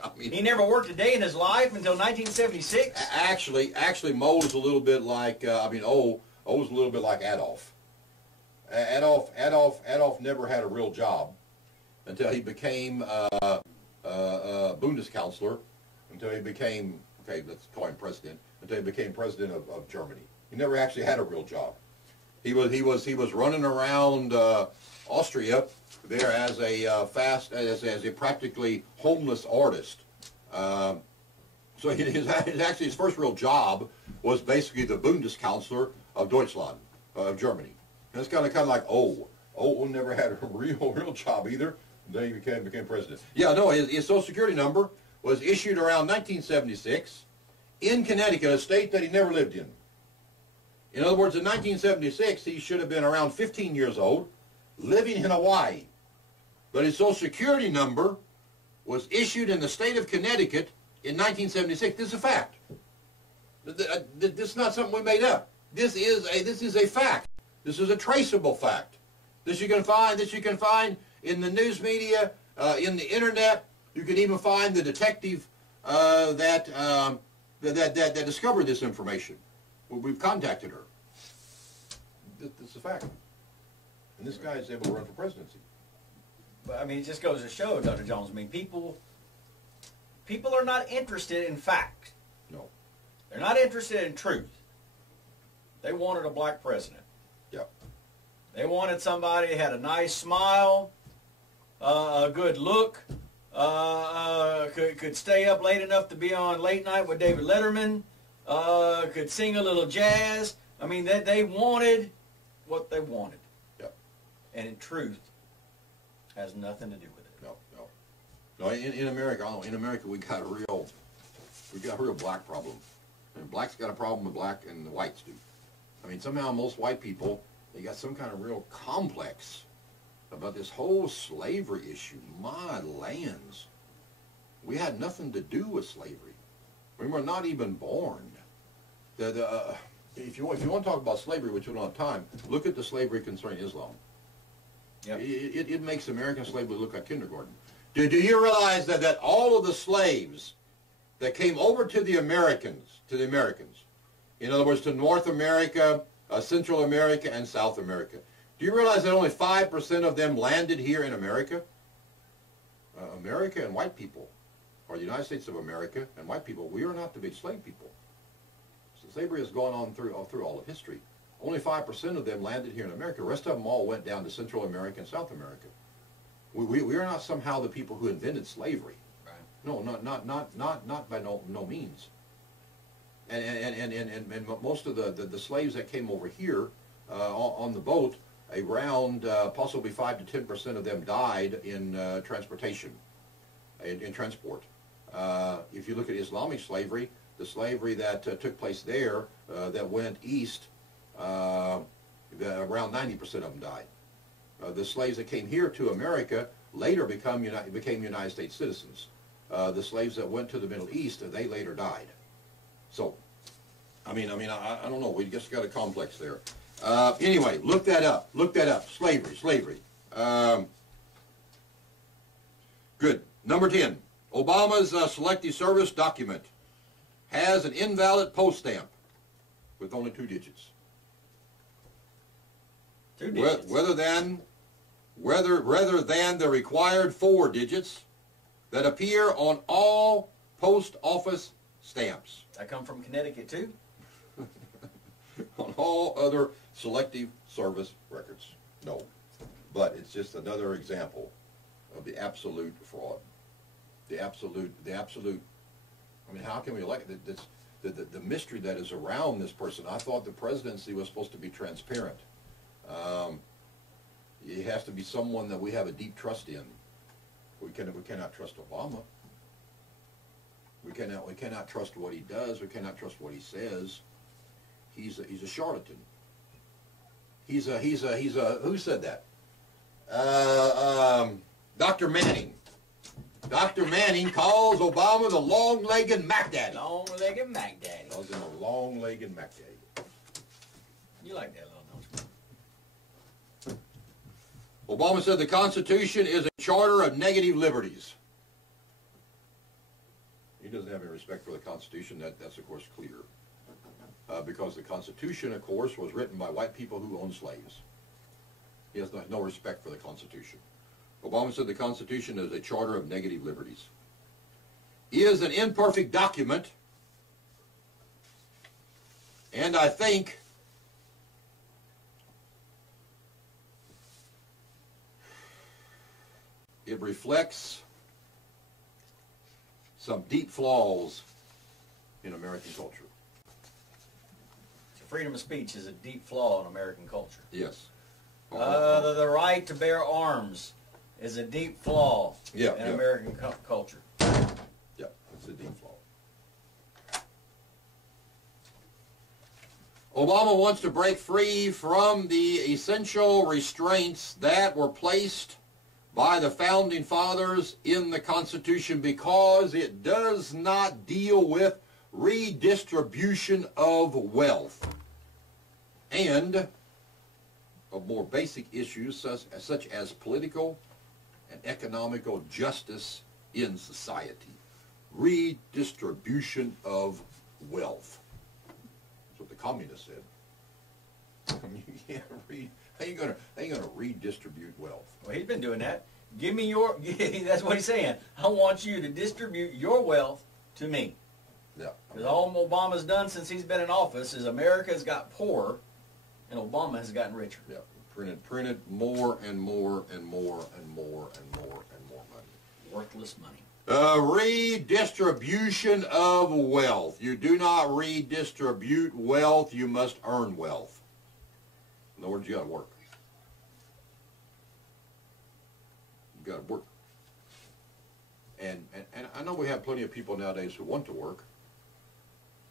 I mean, he never worked a day in his life until 1976? Actually, Mo is a little bit like, O was a little bit like Adolf. Adolf never had a real job until he became a Bundeskanzler, until he became, okay, let's call him president, until he became president of Germany. He never actually had a real job. He was running around Austria there as a practically homeless artist. So his first real job was basically the Bundeskanzler of Deutschland, of Germany. And it's kind of like O never had a real job either. Then he became president. Yeah, no, his Social Security number was issued around 1976 in Connecticut, a state that he never lived in. In other words, in 1976, he should have been around 15 years old, living in Hawaii. But his Social Security number was issued in the state of Connecticut in 1976. This is a fact. This is not something we made up. This is a fact. This is a traceable fact. This you can find in the news media, in the internet. You can even find the detective that discovered this information. We've contacted her. This is a fact. And this guy is able to run for presidency. But I mean, it just goes to show, Dr. Jones. I mean, people are not interested in fact. No. They're not interested in truth. They wanted a black president. Yep. They wanted somebody who had a nice smile, a good look, could stay up late enough to be on Late Night with David Letterman, could sing a little jazz. I mean, they wanted what they wanted. Yep. And in truth, has nothing to do with it. No. In America, we got a real black problem. And black's got a problem with black, and the whites do. I mean, somehow most white people, they got some kind of real complex about this whole slavery issue. My lands. We had nothing to do with slavery. We were not even born. If you want to talk about slavery, which we don't have time, look at the slavery concerning Islam. Yep. It makes American slavery look like kindergarten. Do you realize that all of the slaves that came over to the Americans, in other words, to North America, Central America, and South America, do you realize that only 5% of them landed here in America? America and white people, or the United States of America and white people, we are not to be slave people. So slavery has gone on through all of history. Only 5% of them landed here in America. The rest of them all went down to Central America and South America. We are not somehow the people who invented slavery. Right. No, not by no means. And most of the slaves that came over here on the boat, around possibly 5 to 10% of them died in transportation, in transport. If you look at Islamic slavery, the slavery that took place there that went east, around 90% of them died. The slaves that came here to America later became United States citizens. The slaves that went to the Middle East, they later died. So, I don't know. We just got a complex there. Anyway, look that up. Slavery. Good. Number 10. Obama's Selective Service document has an invalid post stamp with only 2 digits. 2 digits. Rather than the required 4 digits that appear on all post office stamps. I come from Connecticut too. On all other Selective Service records. No. But it's just another example of the absolute fraud. The absolute, I mean, how can we elect it? The mystery that is around this person. I thought the presidency was supposed to be transparent. It has to be someone that we have a deep trust in. We cannot trust Obama. We cannot trust what he does. We cannot trust what he says. He's a charlatan. He's a who said that? Dr. Manning. Dr. Manning calls Obama the long-legged Mac Daddy. Long-legged Mac Daddy. Calls him a long-legged Mac Daddy. You like that little note. Obama said the Constitution is a charter of negative liberties. He doesn't have any respect for the Constitution. That's of course clear. Because the Constitution, of course, was written by white people who owned slaves. He has no respect for the Constitution. Obama said the Constitution is a charter of negative liberties. Is an imperfect document, and I think it reflects some deep flaws in American culture. Freedom of speech is a deep flaw in American culture. Yes. The right to bear arms is a deep flaw in American culture. Yeah, it's a deep flaw. Obama wants to break free from the essential restraints that were placed by the Founding Fathers in the Constitution because it does not deal with redistribution of wealth and of more basic issues such as political and economical justice in society. Redistribution of wealth. That's what the communists said. You can't read. How you gonna redistribute wealth? Well, he's been doing that. Give me your. That's what he's saying. I want you to distribute your wealth to me. Yeah. Because all Obama's done since he's been in office is America's got poorer, and Obama has gotten richer. Yeah. Printed more and more and more and more and more and more money. Worthless money. Redistribution of wealth. You do not redistribute wealth. You must earn wealth. In other words, you got to work. You got to work. And I know we have plenty of people nowadays who want to work,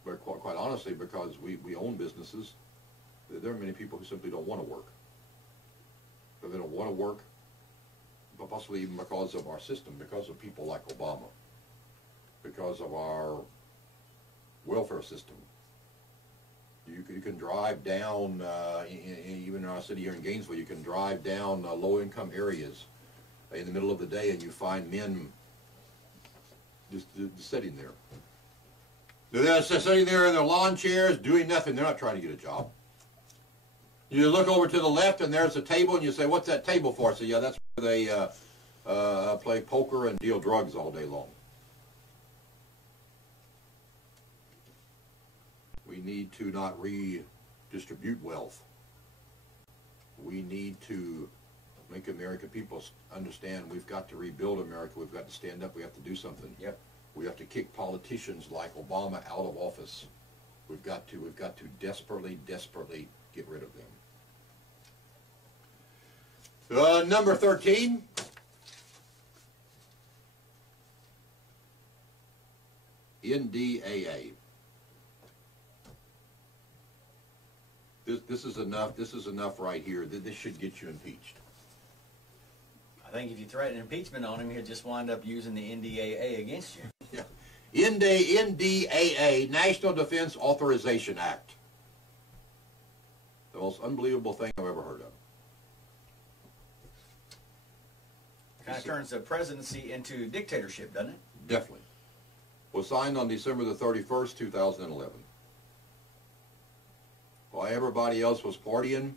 but quite honestly, because we own businesses, there are many people who simply don't want to work. But they don't want to work, but possibly even because of our system, because of people like Obama, because of our welfare system. You can drive down, even in our city here in Gainesville, you can drive down low-income areas in the middle of the day and you find men just sitting there. They're just sitting there in their lawn chairs doing nothing. They're not trying to get a job. You look over to the left and there's a table and you say, what's that table for? So yeah, that's where they play poker and deal drugs all day long. We need to not redistribute wealth. We need to make American people understand we've got to rebuild America. We've got to stand up. We have to do something. Yep. We have to kick politicians like Obama out of office. We've got to desperately get rid of them. Number 13. NDAA. This is enough. This is enough right here. This should get you impeached. I think if you threaten impeachment on him, he'll just wind up using the NDAA against you. Yeah. NDAA, National Defense Authorization Act. The most unbelievable thing I've ever heard of. Kind of turns the presidency into dictatorship, doesn't it? Definitely. Was signed on December the 31st, 2011. While everybody else was partying,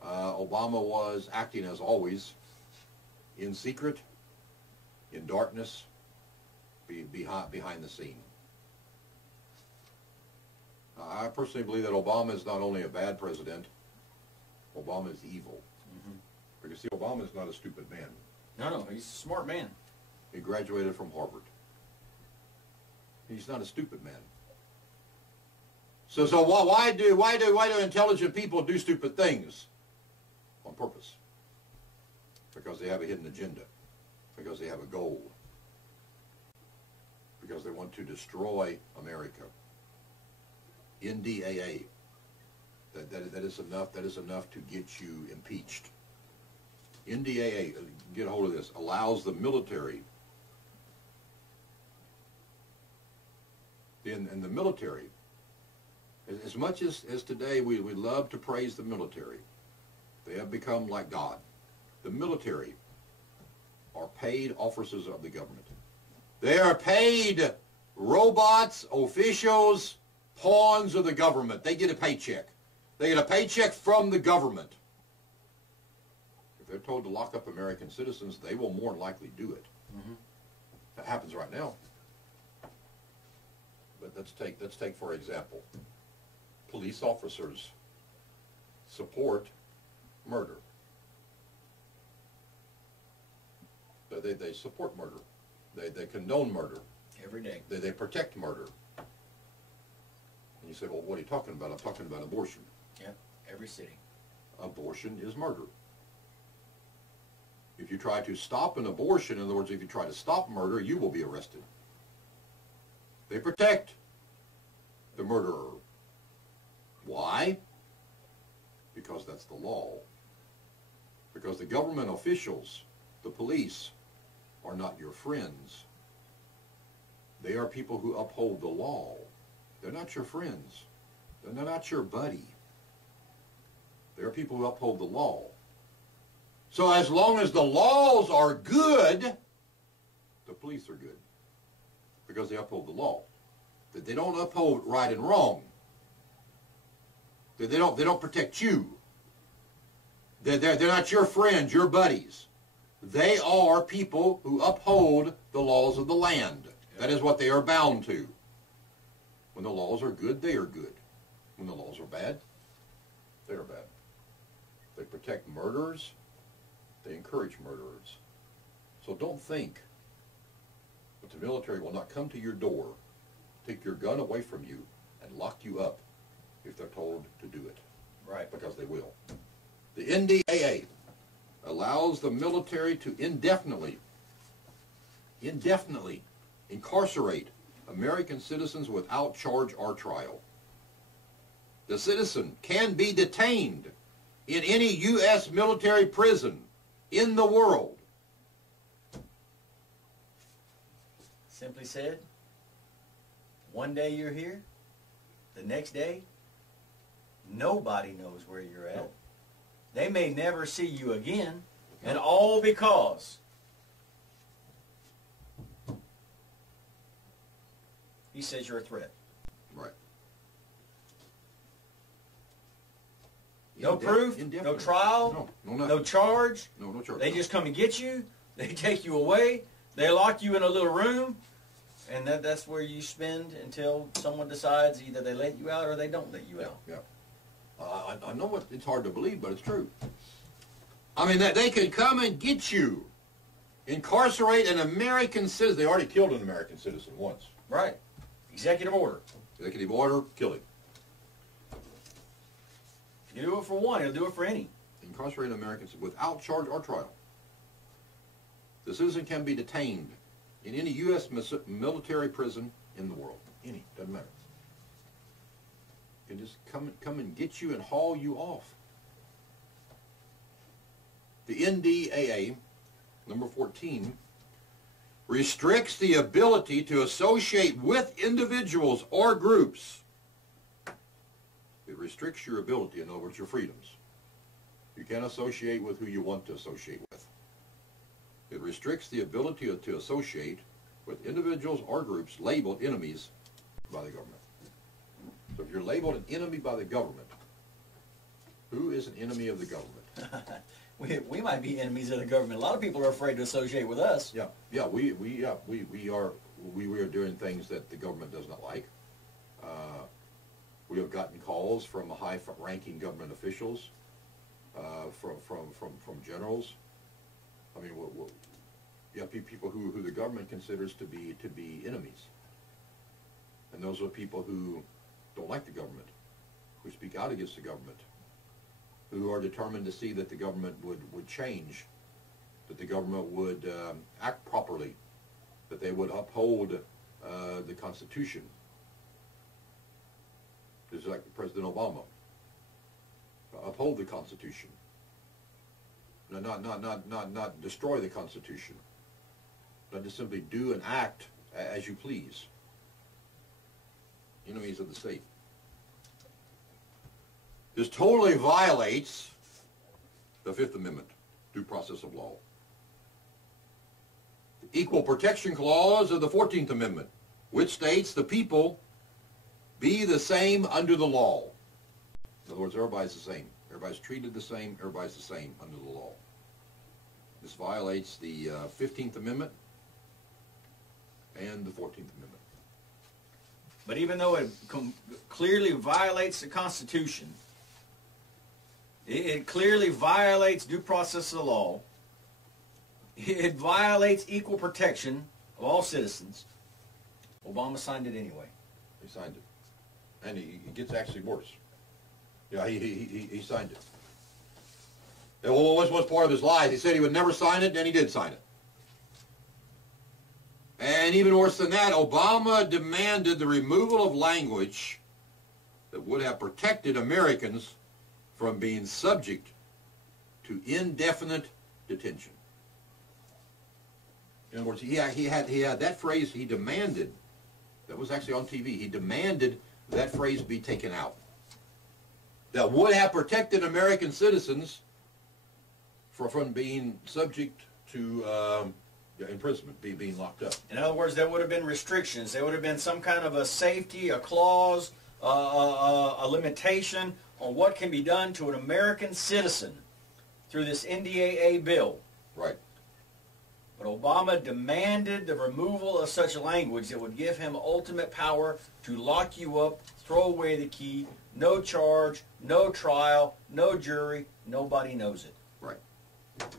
Obama was acting as always, in secret, in darkness, behind the scene. I personally believe that Obama is not only a bad president, Obama is evil. Mm-hmm. Because see, Obama is not a stupid man. No, he's a smart man. He graduated from Harvard. He's not a stupid man. So why do intelligent people do stupid things? On purpose. Because they have a hidden agenda. because they have a goal. Because they want to destroy America. NDAA. That is enough. That is enough to get you impeached. NDAA, get a hold of this, allows the military. In the military, as much as today we love to praise the military, they have become like God. The military are paid officers of the government. They are paid robots, officials, pawns of the government. They get a paycheck. They get a paycheck from the government. If they're told to lock up American citizens, they will more than likely do it. Mm-hmm. That happens right now. But let's take for example, police officers support murder. They support murder. They condone murder. Every day. They protect murder. And you say, well, what are you talking about? I'm talking about abortion. Yeah, every city. Abortion is murder. If you try to stop an abortion, in other words, if you try to stop murder, you will be arrested. They protect the murderer. Why? Because that's the law. Because the government officials, the police, are not your friends. They are people who uphold the law. They're not your friends. They're not your buddy. They're people who uphold the law. So as long as the laws are good, the police are good. Because they uphold the law. They don't uphold right and wrong. They don't protect you. They're not your friends, your buddies. They are people who uphold the laws of the land. That is what they are bound to. When the laws are good, they are good. When the laws are bad, they are bad. They protect murderers. They encourage murderers. So don't think that the military will not come to your door, take your gun away from you, and lock you up if they're told to do it. Right. Because they will. The NDAA allows the military to indefinitely incarcerate American citizens without charge or trial. The citizen can be detained in any U.S. military prison in the world. Simply said, one day you're here, the next day, nobody knows where you're at. No. They may never see you again, and all because he says you're a threat. Right. No proof, no trial, no charge. No charge. They just come and get you. They take you away. They lock you in a little room, and that's where you spend until someone decides either they let you out or they don't let you out. Yeah. I know it's hard to believe, but it's true. I mean, they could come and get you, incarcerate an American citizen. They already killed an American citizen once. Right. Executive order. Executive order, kill him. If you do it for one, he'll do it for any. Incarcerate an American citizen without charge or trial. The citizen can be detained in any U.S. military prison in the world. Any, doesn't matter. Can just come and get you and haul you off. The NDAA, number 14, restricts the ability to associate with individuals or groups. It restricts your ability, in other words, your freedoms. You can't associate with who you want to associate with. It restricts the ability to associate with individuals or groups labeled enemies by the government. So if you're labeled an enemy by the government, who is an enemy of the government? We might be enemies of the government. A lot of people are afraid to associate with us. Yeah, we are doing things that the government does not like. We have gotten calls from high-ranking government officials, from generals. I mean, people who the government considers to be enemies, and those are people who don't like the government, who speak out against the government, who are determined to see that the government would change that the government would act properly, that they would uphold the Constitution. Just like President Obama. Uphold the Constitution. No, not destroy the Constitution. Not just simply do and act as you please. Enemies of the state. This totally violates the Fifth Amendment, due process of law. The Equal Protection Clause of the 14th Amendment, which states the people be the same under the law. In other words, everybody's the same. Everybody's treated the same. Everybody's the same under the law. This violates the 15th Amendment and the 14th Amendment. But even though it clearly violates the Constitution, it clearly violates due process of the law, it violates equal protection of all citizens, Obama signed it anyway. He signed it. And it gets actually worse. Yeah, he signed it. And what was part of his lies? He said he would never sign it, and he did sign it. And even worse than that, Obama demanded the removal of language that would have protected Americans from being subject to indefinite detention. In other words, he had that phrase he demanded, that was actually on TV, he demanded that phrase be taken out. That would have protected American citizens from being subject to imprisonment, being locked up. In other words, there would have been restrictions. There would have been some kind of a safety, a clause, a limitation on what can be done to an American citizen through this NDAA bill. Right. But Obama demanded the removal of such language that would give him ultimate power to lock you up, throw away the key, no charge, no trial, no jury, nobody knows it. Right.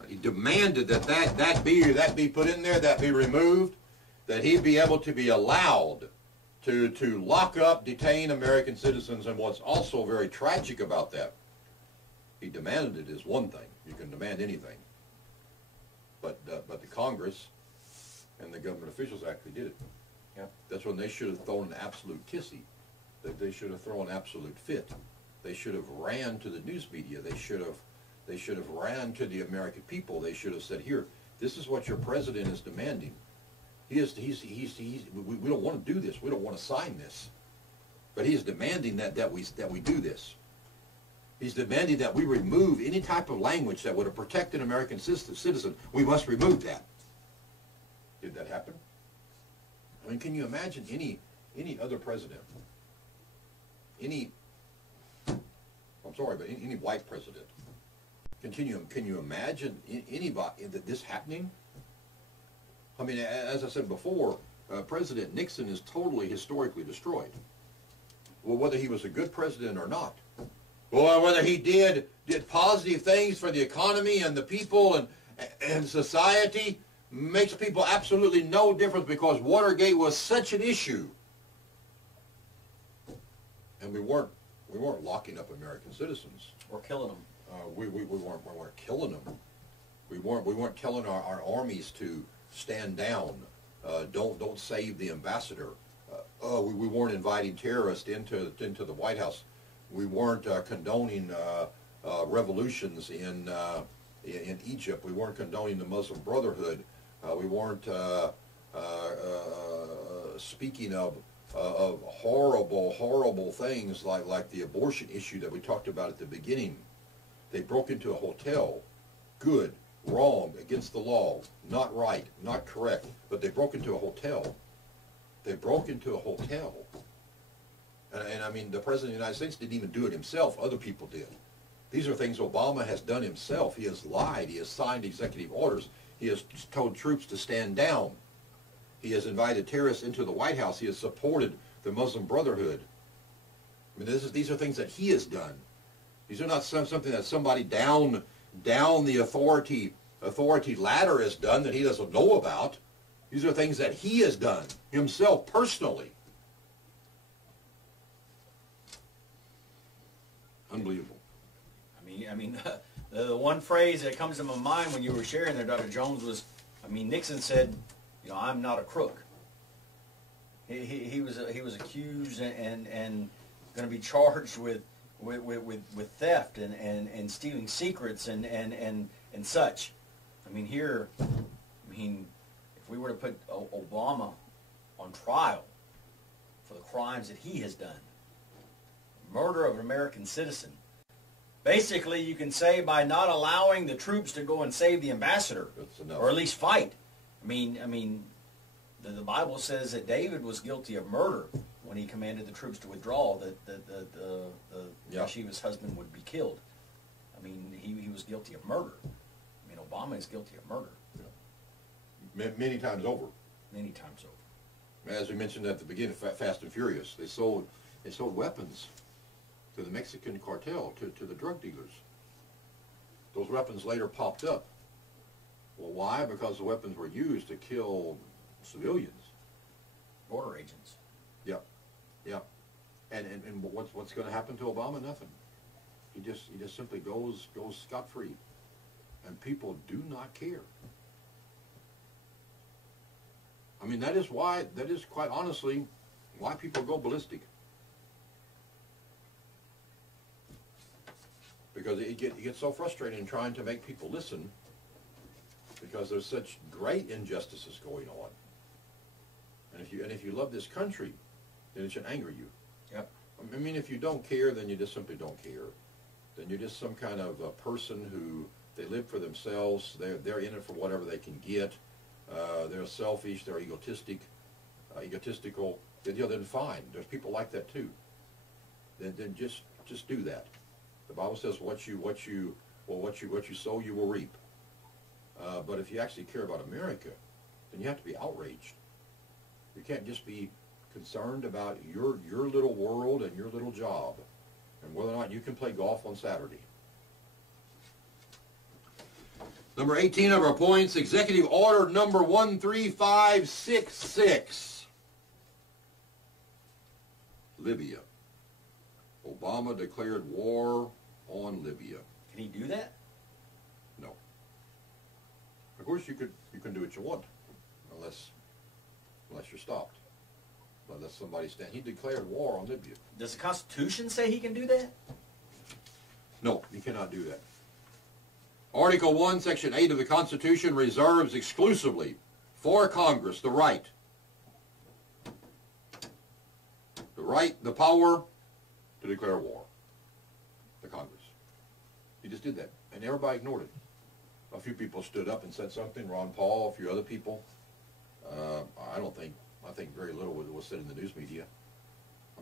He demanded that be put in there, that be removed, that he be able to be allowed to lock up, detain American citizens. And what's also very tragic about that, he demanded it is one thing. You can demand anything. But the Congress and the government officials actually did it. Yeah. That's when they should have thrown an absolute kissy. That they should have thrown an absolute fit. They should have ran to the news media. They should have ran to the American people. They should have said, "Here, this is what your president is demanding. We don't want to do this. We don't want to sign this, but he is demanding that we do this. He's demanding that we remove any type of language that would have protected American citizen. We must remove that." Did that happen? I mean, can you imagine any other president, any white president? Can you imagine anybody this happening? I mean, as I said before, President Nixon is totally historically destroyed. Well, whether he was a good president or not, or whether he did positive things for the economy and the people and society, makes people absolutely no difference, because Watergate was such an issue, and we weren't locking up American citizens Or killing them. We weren't killing them. We weren't telling our armies to stand down. Don't save the ambassador. We weren't inviting terrorists into the White House. We weren't condoning revolutions in Egypt. We weren't condoning the Muslim Brotherhood. We weren't speaking of horrible things like the abortion issue that we talked about at the beginning. They broke into a hotel. Good, wrong, against the law, not right, not correct, but they broke into a hotel. They broke into a hotel. And I mean, the President of the United States didn't even do it himself. Other people did. These are things Obama has done himself. He has lied. He has signed executive orders. He has told troops to stand down. He has invited terrorists into the White House. He has supported the Muslim Brotherhood. I mean, these are things that he has done. These are not something that somebody down the authority ladder has done that he doesn't know about. These are things that he has done himself personally. Unbelievable. I mean, The one phrase that comes to my mind when you were sharing there, Dr. Jones, was, Nixon said, I'm not a crook. He was accused and going to be charged with theft and stealing secrets and such. Here, if we were to put Obama on trial for the crimes that he has done, murder of an American citizen, basically you can say by not allowing the troops to go and save the ambassador, or at least fight. The Bible says that David was guilty of murder when he commanded the troops to withdraw, that Bathsheba's husband would be killed. He was guilty of murder. Obama is guilty of murder. Yeah. Many times over. Many times over. As we mentioned at the beginning, Fast and Furious, they sold weapons to the Mexican cartel, to the drug dealers. Those weapons later popped up. Well, why? Because the weapons were used to kill civilians. Border agents. Yep. Yep. And what's going to happen to Obama? Nothing. He just simply goes scot-free. And people do not care. That is quite honestly why people go ballistic. Because it gets so frustrating trying to make people listen, because there's such great injustices going on. And if you love this country, then it should anger you. Yep. If you don't care, then you just simply don't care. Then you're just some kind of a person who, they live for themselves. They're in it for whatever they can get. They're selfish. They're egotistical. Then fine. There's people like that too. Then just do that. The Bible says what you sow you will reap. But if you actually care about America, then you have to be outraged. You can't just be concerned about your little world and your little job and whether or not you can play golf on Saturday. Number 18 of our points, Executive Order number 13566. Libya. Obama declared war on Libya. Can he do that? No. Of course you can do what you want, unless you're stopped. Unless somebody he declared war on Libya. Does the Constitution say he can do that? No, you cannot do that. Article 1, Section 8 of the Constitution reserves exclusively for Congress the power to declare war. The Congress. He just did that, and everybody ignored it. A few people stood up and said something. Ron Paul, a few other people. I think very little was said in the news media.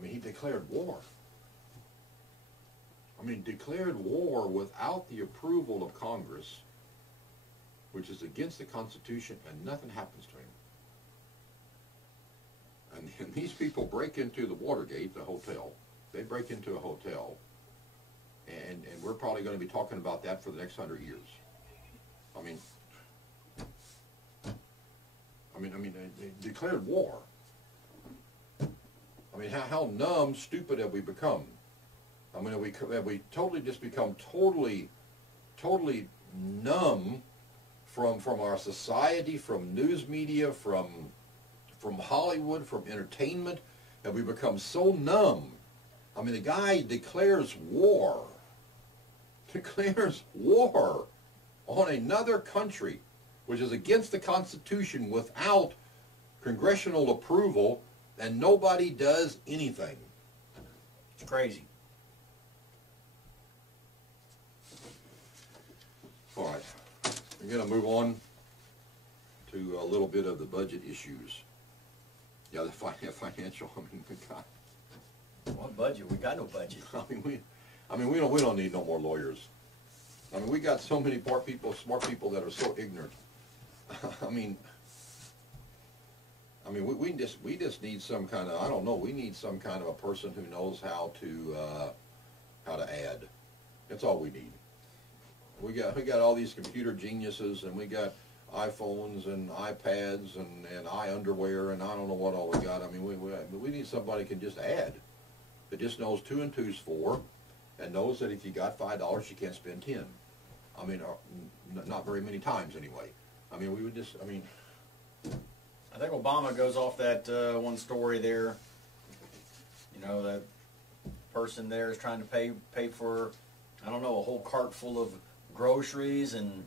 He declared war. Declared war without the approval of Congress, which is against the Constitution, and nothing happens to him. And these people break into the Watergate, the hotel. They break into a hotel, and we're probably going to be talking about that for the next 100 years. They declared war. How numb, stupid have we become? Have we totally just become totally numb from our society, from news media, from Hollywood, from entertainment? Have we become so numb? The guy declares war on another country, which is against the Constitution, without congressional approval, and nobody does anything. It's crazy. All right, we're going to move on to a little bit of the budget issues. Yeah, the financial. God. What budget? We got no budget. We don't need no more lawyers. We got so many smart people that are so ignorant. We just need some kind of, I don't know, we need some kind of a person who knows how to add. That's all we need. We got all these computer geniuses, and we got iPhones and iPads and underwear, and I don't know what all we got. We need somebody who can just add, that just knows 2 and 2's 4, and knows that if you got $5, you can't spend 10. I mean, not very many times anyway. I mean, we would just, I mean. I think Obama goes off that one story there. You know, that person there is trying to pay for, I don't know, a whole cart full of groceries and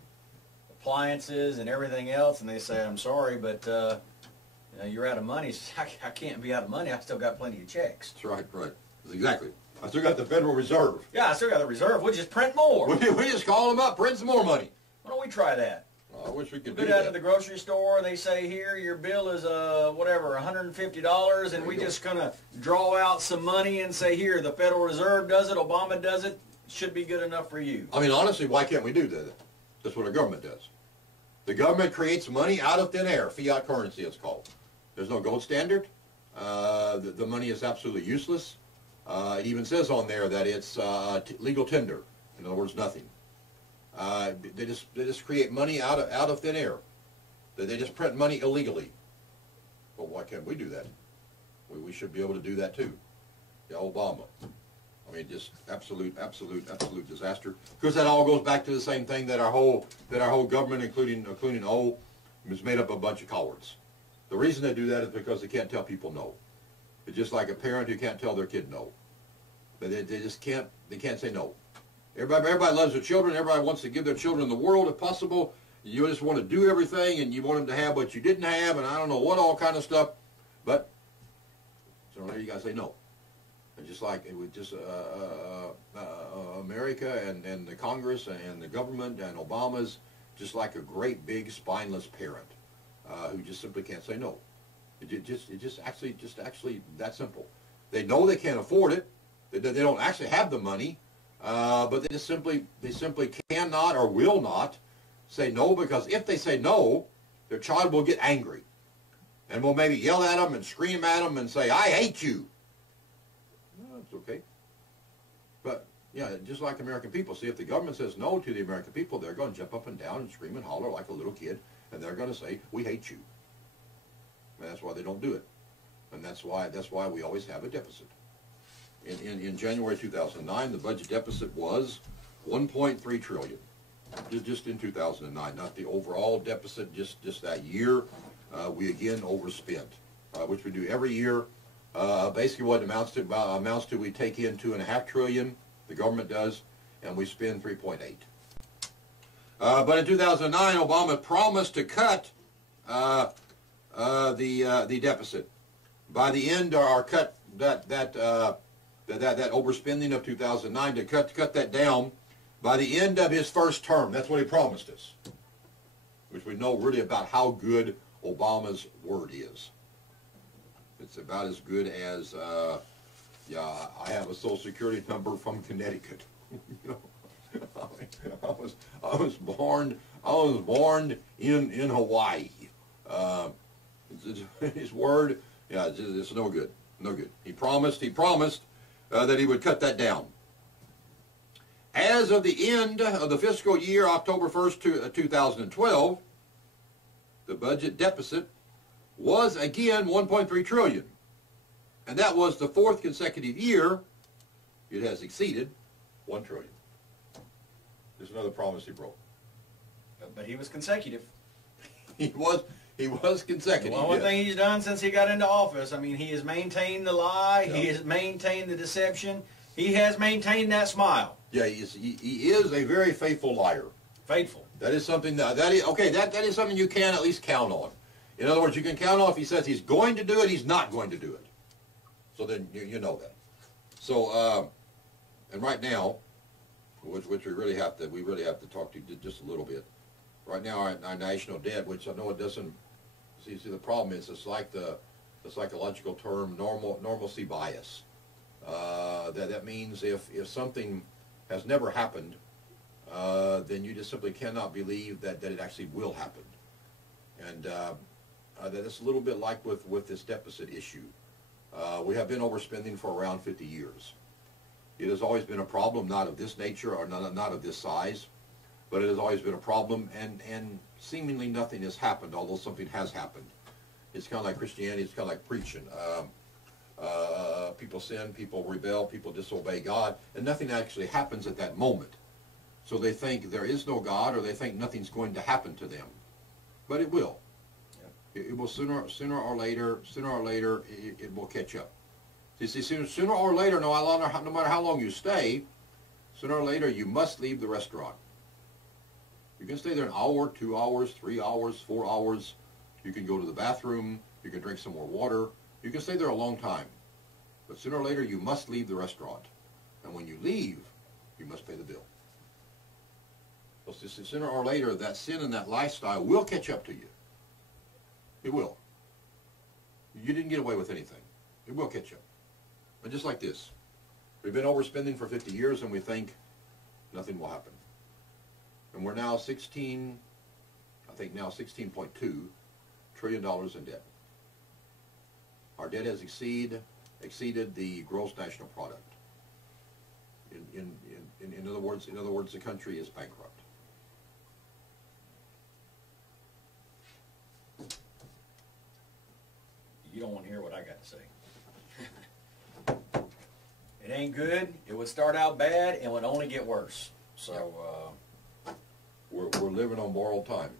appliances and everything else, and they say, I'm sorry, but you know, you're out of money. I can't be out of money. I still got plenty of checks. That's right, right. Exactly. I still got the Federal Reserve. Yeah, I still got the reserve. We'll just print more. We just call them up, print some more money. Why don't we try that? I wish we could Go do down that. to the grocery store. They say, here, your bill is whatever, $150, and we just gonna draw out some money and say, here, the Federal Reserve does it, Obama does it. Should be good enough for you. I mean, honestly, why can't we do that? That's what our government does. The government creates money out of thin air. Fiat currency, it's called. There's no gold standard. The money is absolutely useless. It even says on there that it's legal tender. In other words, nothing. They just create money out of thin air. They just print money illegally. But why can't we do that? We should be able to do that too. Yeah, Obama. I mean, just absolute disaster. Of course, that all goes back to the same thing, that our whole government, including O, is made up of a bunch of cowards. The reason they do that is because they can't tell people no. It's just like a parent who can't tell their kid no. They just can't. They can't say no. Everybody loves their children. Everybody wants to give their children the world if possible. You just want to do everything, and you want them to have what you didn't have, and I don't know what all kind of stuff. But so there you got to say no. And just like it was just America and the Congress and the government and Obama's just like a great big spineless parent who just simply can't say no. It just actually that simple. They know they can't afford it. They don't actually have the money. But they simply cannot or will not say no, because if they say no, their child will get angry and will maybe yell at them and scream at them and say, I hate you. No, it's okay. But, yeah, just like American people. See, if the government says no to the American people, they're going to jump up and down and scream and holler like a little kid, and they're going to say, we hate you. And that's why they don't do it. And that's why we always have a deficit. In January 2009, the budget deficit was $1.3 trillion. Just in 2009, not the overall deficit, just that year. We again overspent, which we do every year. Basically, what it amounts to, we take in $2.5 trillion, the government does, and we spend 3.8. But in 2009, Obama promised to cut the deficit. By the end, or cut that overspending of 2009, to cut that down by the end of his first term. That's what he promised us, which we know really about how good Obama's word is. It's about as good as, yeah, I have a Social Security number from Connecticut. You know, I was born in Hawaii. His word, yeah, it's no good, no good. He promised that he would cut that down. As of the end of the fiscal year, October 1st, 2012, the budget deficit was again $1.3 trillion. And that was the fourth consecutive year it has exceeded $1 trillion. There's another promise he broke. But he was consecutive. He was consecutive. Well, one thing he's done since he got into office, I mean, he has maintained the lie, Yeah. he has maintained the deception, he has maintained that smile. Yeah, he is a very faithful liar. Faithful. That is something that is something you can at least count on. In other words, you can count on if he says he's going to do it, he's not going to do it. So then you know that. So and right now, which we really have to talk to just a little bit. Right now, our national debt, which I know it doesn't. See, the problem is it's like the psychological term normalcy bias. That means if something has never happened, then you just simply cannot believe that it actually will happen. And that's a little bit like with this deficit issue. We have been overspending for around 50 years. It has always been a problem, not of this nature or not of this size, but it has always been a problem, and seemingly nothing has happened, although something has happened. It's kind of like Christianity, it's kind of like preaching. People sin, people rebel, people disobey God, and nothing actually happens at that moment. So they think there is no God, or they think nothing's going to happen to them. But it will. It will sooner or later, it will catch up. You see, sooner or later, no matter how long you stay, sooner or later you must leave the restaurant. You can stay there an hour, 2 hours, 3 hours, 4 hours. You can go to the bathroom. You can drink some more water. You can stay there a long time. But sooner or later you must leave the restaurant. And when you leave, you must pay the bill. So sooner or later, that sin and that lifestyle will catch up to you. It will. You didn't get away with anything. It will catch up. But just like this, we've been overspending for 50 years and we think nothing will happen. And we're now $16.2 trillion in debt. Our debt has exceeded the gross national product. In other words, the country is bankrupt. You don't want to hear what I got to say. It ain't good. It would start out bad and would only get worse. So we're living on borrowed time.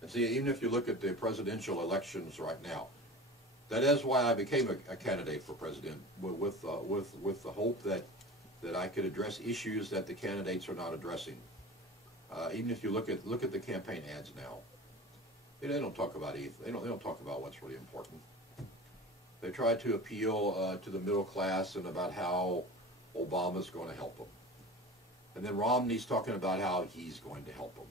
And see, even if you look at the presidential elections right now, that is why I became a candidate for president, with the hope that I could address issues that the candidates are not addressing. Even if you look at the campaign ads now, they don't talk about anything. They don't talk about what's really important. They try to appeal to the middle class and about how Obama's going to help them, and then Romney's talking about how he's going to help them,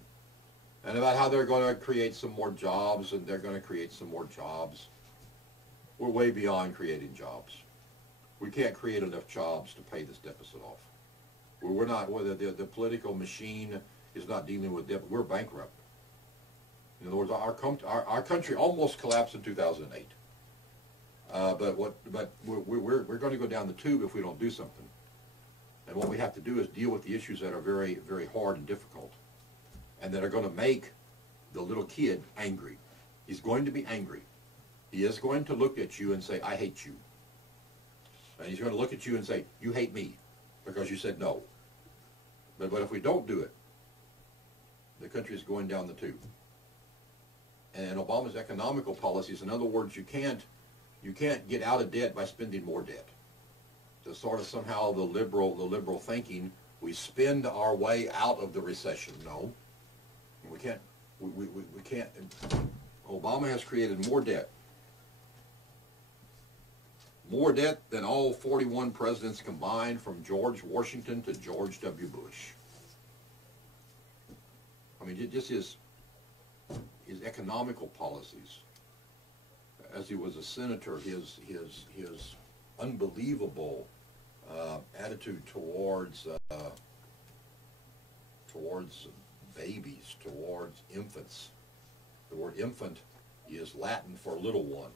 and about how they're going to create some more jobs, and they're going to create some more jobs. We're way beyond creating jobs. We can't create enough jobs to pay this deficit off. We're not. The political machine is not dealing with debt. We're bankrupt. In other words, our country almost collapsed in 2008. But we're going to go down the tube if we don't do something. And what we have to do is deal with the issues that are very, very hard and difficult, and that are going to make the little kid angry. He's going to be angry. He is going to look at you and say, "I hate you." And he's going to look at you and say, "You hate me because you said no." But if we don't do it, the country is going down the tube. And Obama's economical policies, in other words, you can't get out of debt by spending more debt. So sort of somehow the liberal thinking, we spend our way out of the recession. No, we can't. We can't. Obama has created more debt. More debt than all 41 presidents combined, from George Washington to George W. Bush. I mean, just his economical policies. As he was a senator, his unbelievable attitude towards babies, towards infants. The word infant is Latin for little one.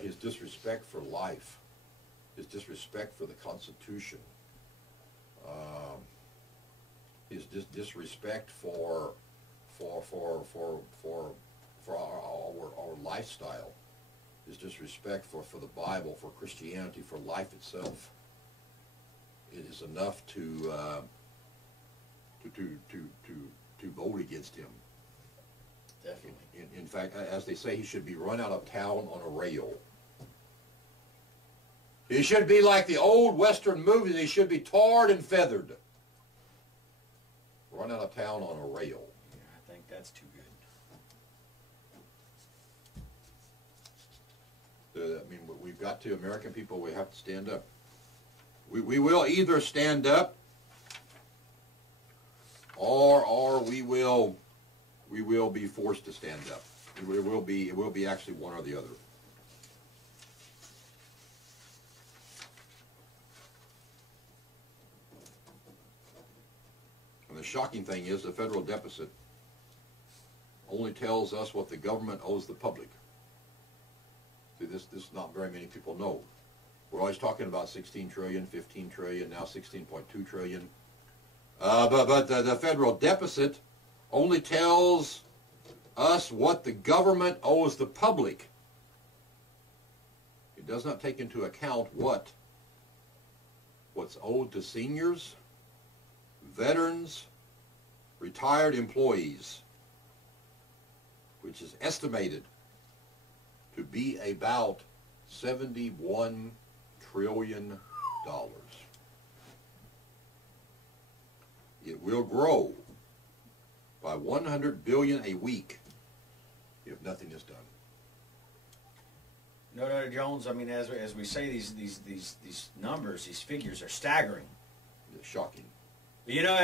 His disrespect for life, his disrespect for the Constitution, his disrespect for our lifestyle, his disrespect for the Bible, for Christianity, for life itself. It is enough to vote against him. Definitely. In fact, as they say, he should be run out of town on a rail. He should be like the old Western movies. He should be tarred and feathered. Run out of town on a rail. Yeah, I think that's too good. I mean, we've got to, American people, we have to stand up. We will either stand up, or we will be forced to stand up. It will be actually one or the other. And the shocking thing is the federal deficit only tells us what the government owes the public. See, this not very many people know. We're always talking about 16 trillion, 15 trillion, now 16.2 trillion. But the federal deficit only tells us what the government owes the public. It does not take into account what's owed to seniors, veterans, retired employees, which is estimated to be about $71 trillion. It will grow by 100 billion a week if nothing is done. No, Dr. Jones, I mean, as we say, these numbers, these figures are staggering. It's shocking. You know,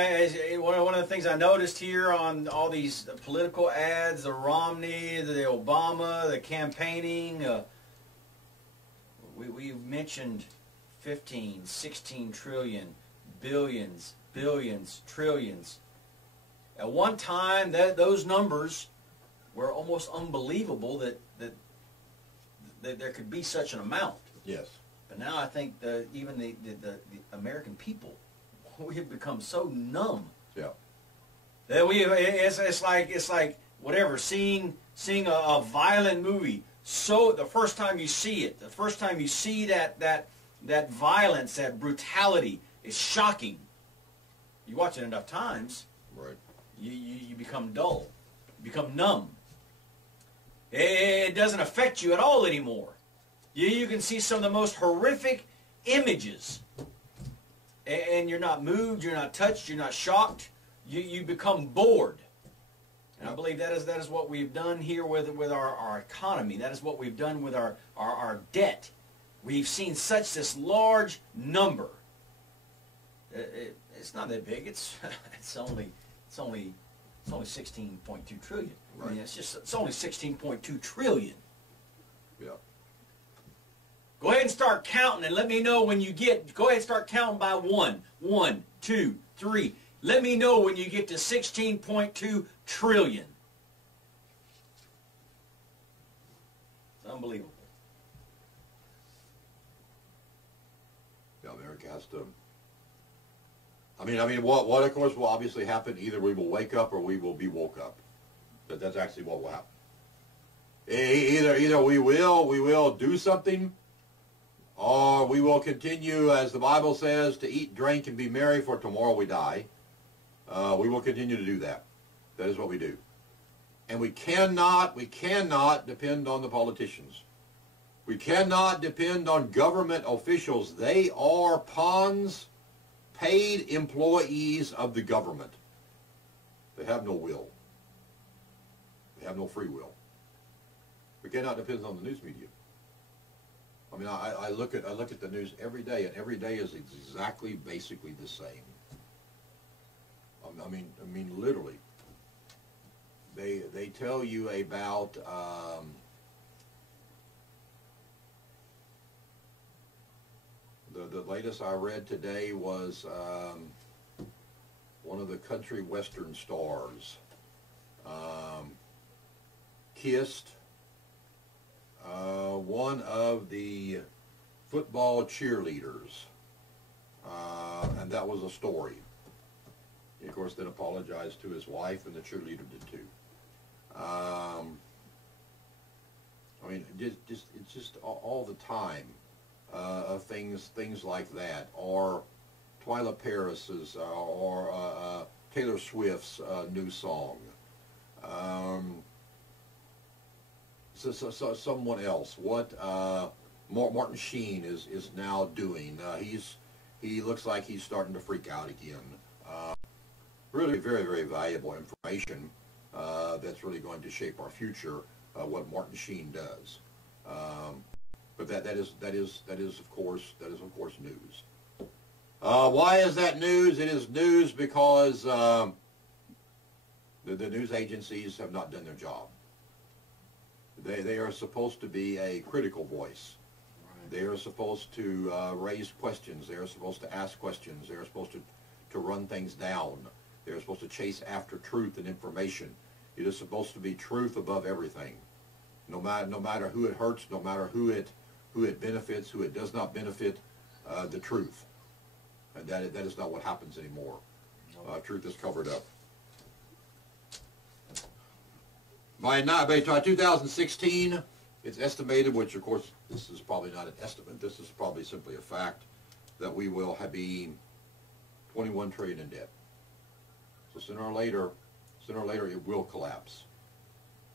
one of the things I noticed here on all these political ads, the Romney, the Obama, the campaigning, we've mentioned 15, 16 trillion, billions, billions, trillions. At one time, those numbers were almost unbelievable that there could be such an amount. Yes. But now I think even the American people, we have become so numb. Yeah. That it's like whatever, seeing a violent movie. So the first time you see it, the first time you see that violence, that brutality is shocking. You watch it enough times, right? You become dull, you become numb. It doesn't affect you at all anymore. You can see some of the most horrific images, and you're not moved, you're not touched, you're not shocked. You become bored. And I believe that is what we've done here with our economy. That is what we've done with our debt. We've seen such this large number. It's not that big. It's only 16.2 trillion. Right. I mean, it's only 16.2 trillion. Yeah. Go ahead and start counting, and let me know when you get. Go ahead and start counting by 1, 2, 3. Let me know when you get to 16.2 trillion. It's unbelievable. Yeah, America has to. I mean, what of course will obviously happen. Either we will wake up or we will be woke up. That's actually what will happen. Either we will do something, or we will continue, as the Bible says, to eat, drink, and be merry, for tomorrow we die. We will continue to do that. That is what we do. And we cannot depend on the politicians. We cannot depend on government officials. They are pawns, paid employees of the government. They have no will. They have no free will. We cannot depend on the news media. I mean, I look at the news every day, and every day is exactly, basically the same. I mean, literally. They tell you about the latest I read today was one of the country western stars kissed one of the football cheerleaders, and that was a story. He, of course, then apologized to his wife, and the cheerleader did too. I mean, it's just all the time things like that, or Twyla Paris's or Taylor Swift's new song. So someone else. What Martin Sheen is now doing. He looks like he's starting to freak out again. Really very, very valuable information that's really going to shape our future, what Martin Sheen does. But that is of course news. Why is that news? It is news because the news agencies have not done their job. They are supposed to be a critical voice. Right. They are supposed to raise questions. They are supposed to ask questions. They are supposed to run things down. They are supposed to chase after truth and information. It is supposed to be truth above everything. No matter who it hurts, no matter who it benefits, who it does not benefit, the truth. And that is not what happens anymore. Truth is covered up. By 2016, it's estimated, which of course this is probably not an estimate, this is probably simply a fact, that we will be 21 trillion in debt. So sooner or later it will collapse.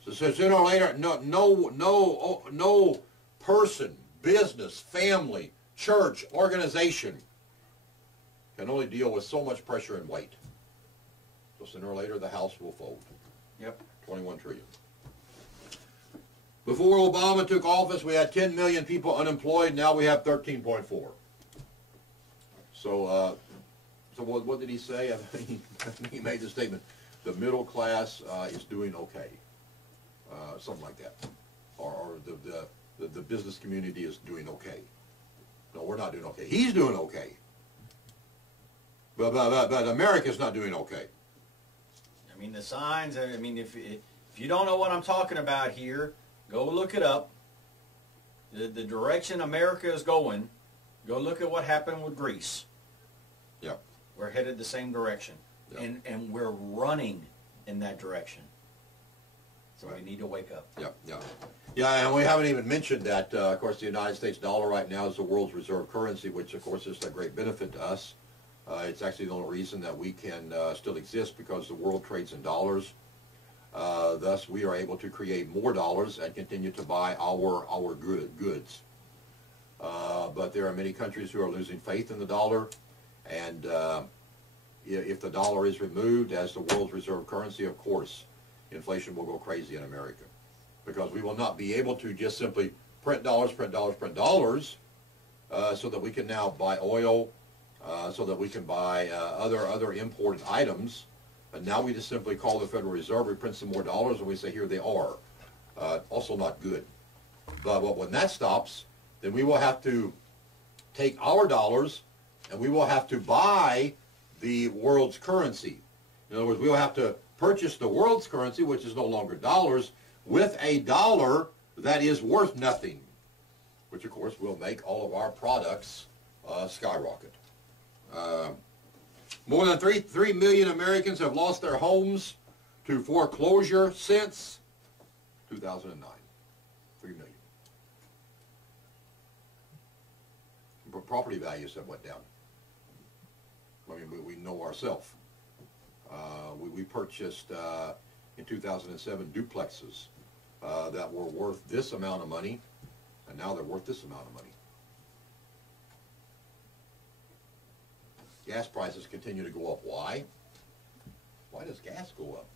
So sooner or later, no person, business, family, church, organization can only deal with so much pressure and weight. So sooner or later the house will fold. Yep. 21 trillion. Before Obama took office, we had 10 million people unemployed. Now we have 13.4. So, what did he say? I think he made the statement: the middle class is doing okay, something like that, or the business community is doing okay. No, we're not doing okay. He's doing okay, but America's not doing okay. I mean, the signs. I mean, if you don't know what I'm talking about here, go look it up. The direction America is going, go look at what happened with Greece. Yeah. We're headed the same direction. Yeah. And we're running in that direction. So Right. we need to wake up. Yeah, yeah. Yeah, and we haven't even mentioned that, of course, the United States dollar right now is the world's reserve currency, which, of course, is a great benefit to us. It's actually the only reason that we can still exist, because the world trades in dollars. Thus, we are able to create more dollars and continue to buy our goods. But there are many countries who are losing faith in the dollar, and if the dollar is removed as the world's reserve currency, of course, inflation will go crazy in America, because we will not be able to just simply print dollars, so that we can now buy oil, so that we can buy other imported items. And now we just simply call the Federal Reserve, we print some more dollars, and we say, here they are. Also not good. But when that stops, then we will have to take our dollars and we will have to buy the world's currency. In other words, we will have to purchase the world's currency, which is no longer dollars, with a dollar that is worth nothing, which, of course, will make all of our products skyrocket. More than 3 million Americans have lost their homes to foreclosure since 2009. 3 million. Property values have went down. I mean, we know ourselves. We purchased in 2007 duplexes that were worth this amount of money, and now they're worth this amount of money. Gas prices continue to go up. Why? Why does gas go up?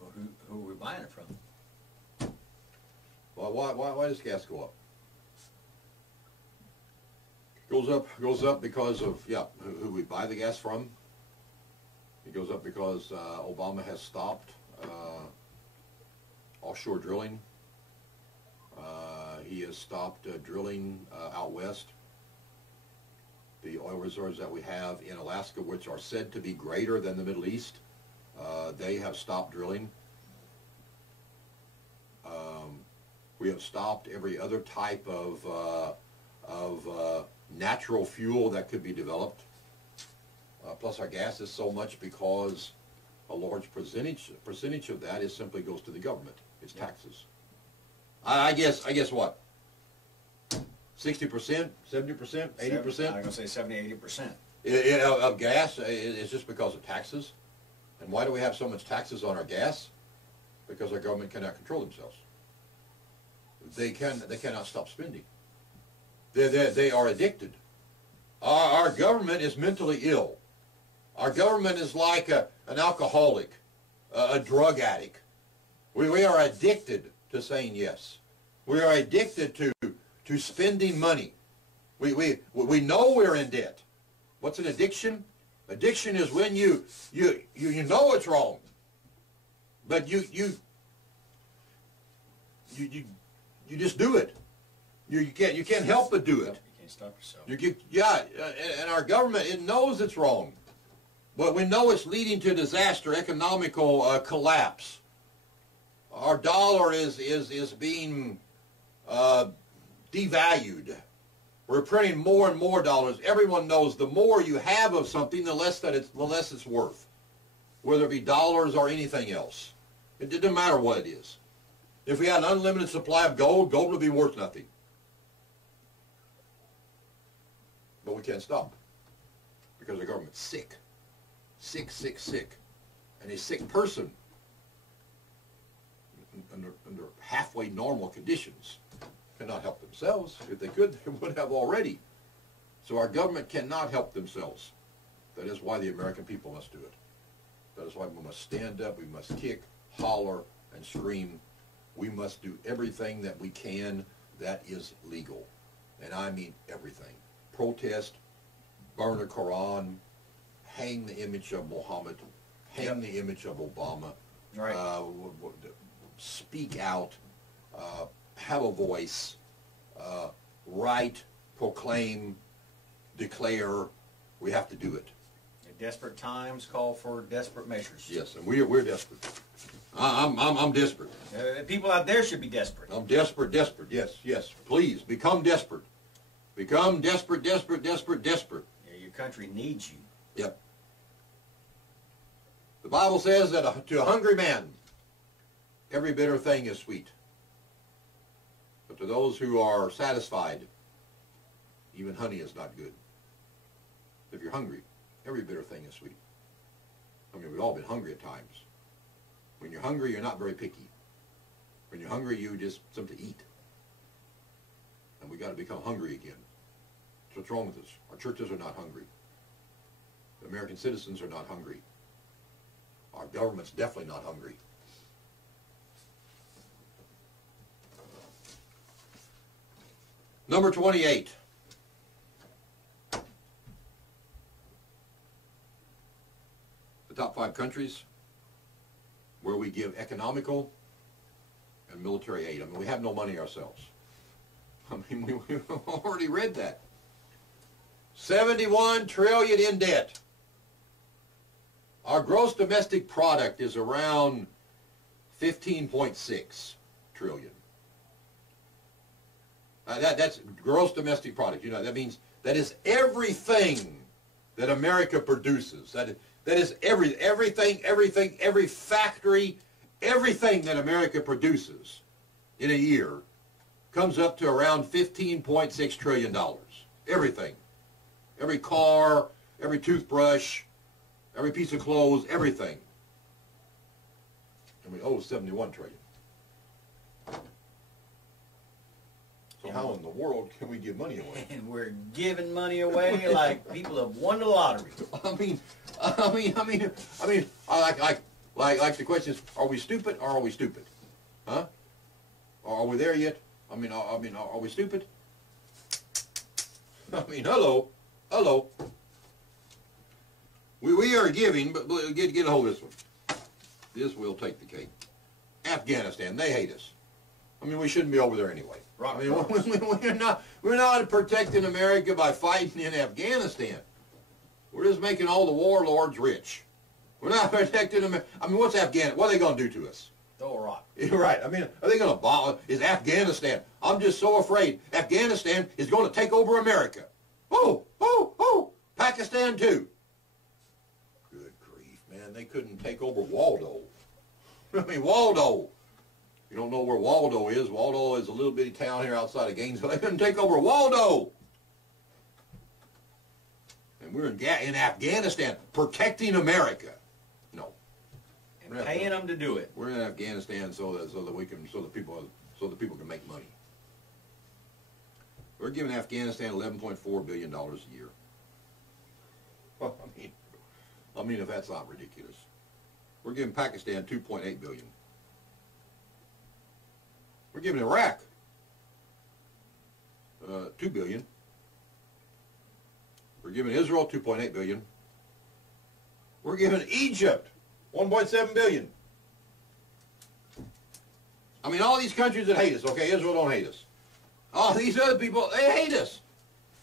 Well, who are we buying it from? Well, why does gas go up? Goes up because of, yeah, who we buy the gas from. It goes up because Obama has stopped offshore drilling. He has stopped drilling out west. The oil reserves that we have in Alaska, which are said to be greater than the Middle East, they have stopped drilling. We have stopped every other type of natural fuel that could be developed. Plus our gas is so much because a large percentage of that is simply goes to the government. It's taxes. I guess what? 60%, 70%, 80%? I'm going to say 70, 80%. Of gas is just because of taxes. And why do we have so much taxes on our gas? Because our government cannot control themselves. They cannot stop spending. They are addicted. Our government is mentally ill. Our government is like an alcoholic, a drug addict. We are addicted to saying yes. We are addicted to spending money. We know we're in debt. What's an addiction? Addiction is when you know it's wrong, but you just do it. You can't help but do it. You can't stop yourself. And our government, it knows it's wrong, but we know it's leading to disaster, economical collapse. Our dollar is being devalued. We're printing more and more dollars. Everyone knows the more you have of something, the less it's worth, whether it be dollars or anything else. It doesn't matter what it is. If we had an unlimited supply of gold, gold would be worth nothing. But we can't stop because the government's sick. Sick, sick, sick. And a sick person under halfway normal conditions cannot help themselves. If they could, they would have already. So our government cannot help themselves. That is why the American people must do it. That is why we must stand up, we must kick, holler, and scream. We must do everything that we can that is legal. And I mean everything. Protest, burn the Quran, hang the image of Muhammad, hang the image of Obama, Right. Speak out, have a voice, write, proclaim, declare. We have to do it. Desperate times call for desperate measures. Yes, and we're desperate. I'm desperate. People out there should be desperate. I'm desperate. Yes, yes. Please become desperate. Become desperate. Yeah, your country needs you. Yep. The Bible says that to a hungry man, every bitter thing is sweet. But to those who are satisfied, even honey is not good. If you're hungry, every bitter thing is sweet. I mean, we've all been hungry at times. When you're hungry, you're not very picky. When you're hungry, you just something to eat. And we got to become hungry again. That's what's wrong with us. Our churches are not hungry. The American citizens are not hungry. Our government's definitely not hungry. Number 28. The top 5 countries where we give economical and military aid. I mean, we have no money ourselves. I mean, we've already read that. 71 trillion in debt. Our gross domestic product is around 15.6 trillion. That's gross domestic product. You know, that means that is everything that America produces. That is everything, every factory, everything that America produces in a year comes up to around $15.6 trillion. Everything. Every car, every toothbrush, every piece of clothes, everything. And we owe 71 trillion. So how in the world can we give money away? And we're giving money away like people have won the lottery. I like the question is, are we stupid or are we stupid? Huh? Are we there yet? Are we stupid? Hello. We are giving, but get a hold of this one. This will take the cake. Afghanistan, they hate us. We shouldn't be over there anyway. We're not protecting America by fighting in Afghanistan. We're just making all the warlords rich. We're not protecting America. What's Afghanistan? What are they going to do to us? Throw a rock. You're right. Are they going to bomb? Is Afghanistan? I'm just so afraid Afghanistan is going to take over America. Oh! Pakistan too. Good grief, man. They couldn't take over Waldo. Waldo. You don't know where Waldo is. Waldo is a little bitty town here outside of Gainesville. They couldn't take over Waldo. And we're in Afghanistan protecting America. No. And paying them to do it. We're in Afghanistan so the people can make money. We're giving Afghanistan $11.4 billion a year. Well, if that's not ridiculous. We're giving Pakistan $2.8 billion. We're giving Iraq $2 billion. We're giving Israel $2.8 billion. We're giving Egypt $1.7 billion. All these countries that hate us, okay, Israel don't hate us. All these other people, they hate us.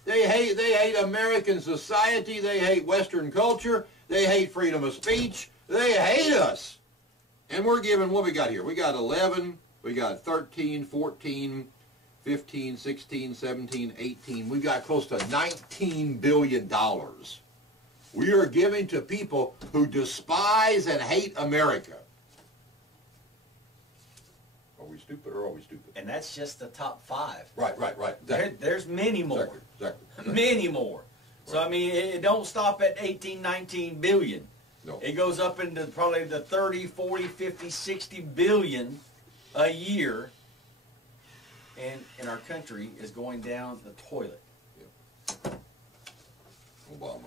They hate American society. They hate Western culture. They hate freedom of speech. They hate us. And we're giving, what we got here? We got 11, we got 13, 14, 15, 16, 17, 18. We got close to $19 billion. We are giving to people who despise and hate America. Are we stupid or are we stupid? And that's just the top 5. Right. Exactly. There's many more. Exactly. Many more. So, it don't stop at 18, 19 billion. No. It goes up into probably the 30, 40, 50, 60 billion a year. And our country is going down the toilet. Obama.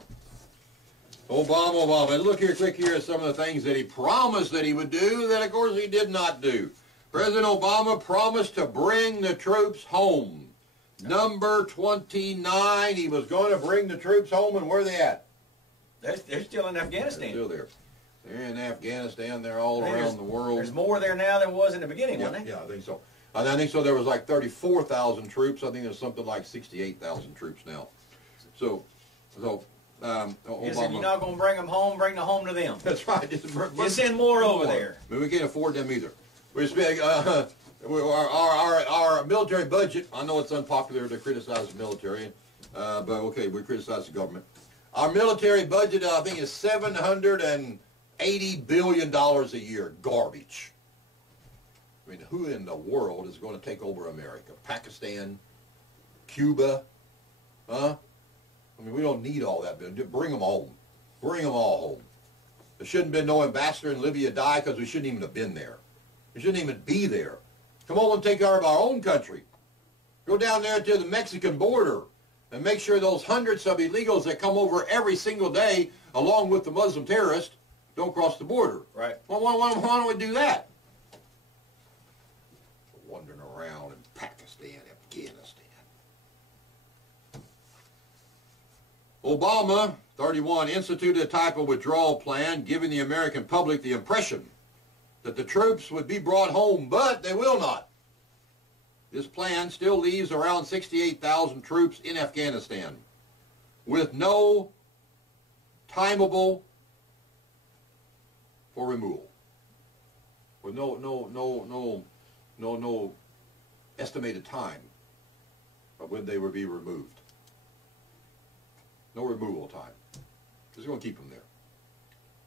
Look here, quick here at some of the things that he promised that he would do that, of course, he did not do. President Obama promised to bring the troops home. Number 29, he was going to bring the troops home, and where are they at? They're still in Afghanistan. They're still there. They're in Afghanistan. They're all around the world. There's more there now than was in the beginning, wasn't there? Yeah, I think so. I think so. There was like 34,000 troops. I think there's something like 68,000 troops now. So, Obama. He said, you're not going to bring them home, bring them home to them. That's right. Just send more over there. But we can't afford them either. We spend, our military budget, I know it's unpopular to criticize the military, but okay, we criticize the government. Our military budget, I think, is $780 billion a year. Garbage. I mean, who in the world is going to take over America? Pakistan? Cuba? Huh? I mean, we don't need all that. Bring them home. Bring them all home. There shouldn't have been no ambassador in Libya die because we shouldn't even have been there. We shouldn't even be there. Come on and take care of our own country. Go down there to the Mexican border and make sure those hundreds of illegals that come over every single day, along with the Muslim terrorists, don't cross the border. Right. Well, why don't we do that? Wandering around in Pakistan, Afghanistan. Obama, 31, instituted a type of withdrawal plan, giving the American public the impression that the troops would be brought home, but they will not. This plan still leaves around 68,000 troops in Afghanistan with no timeable for removal. With no estimated time of when they would be removed. No removal time. Just going to keep them there.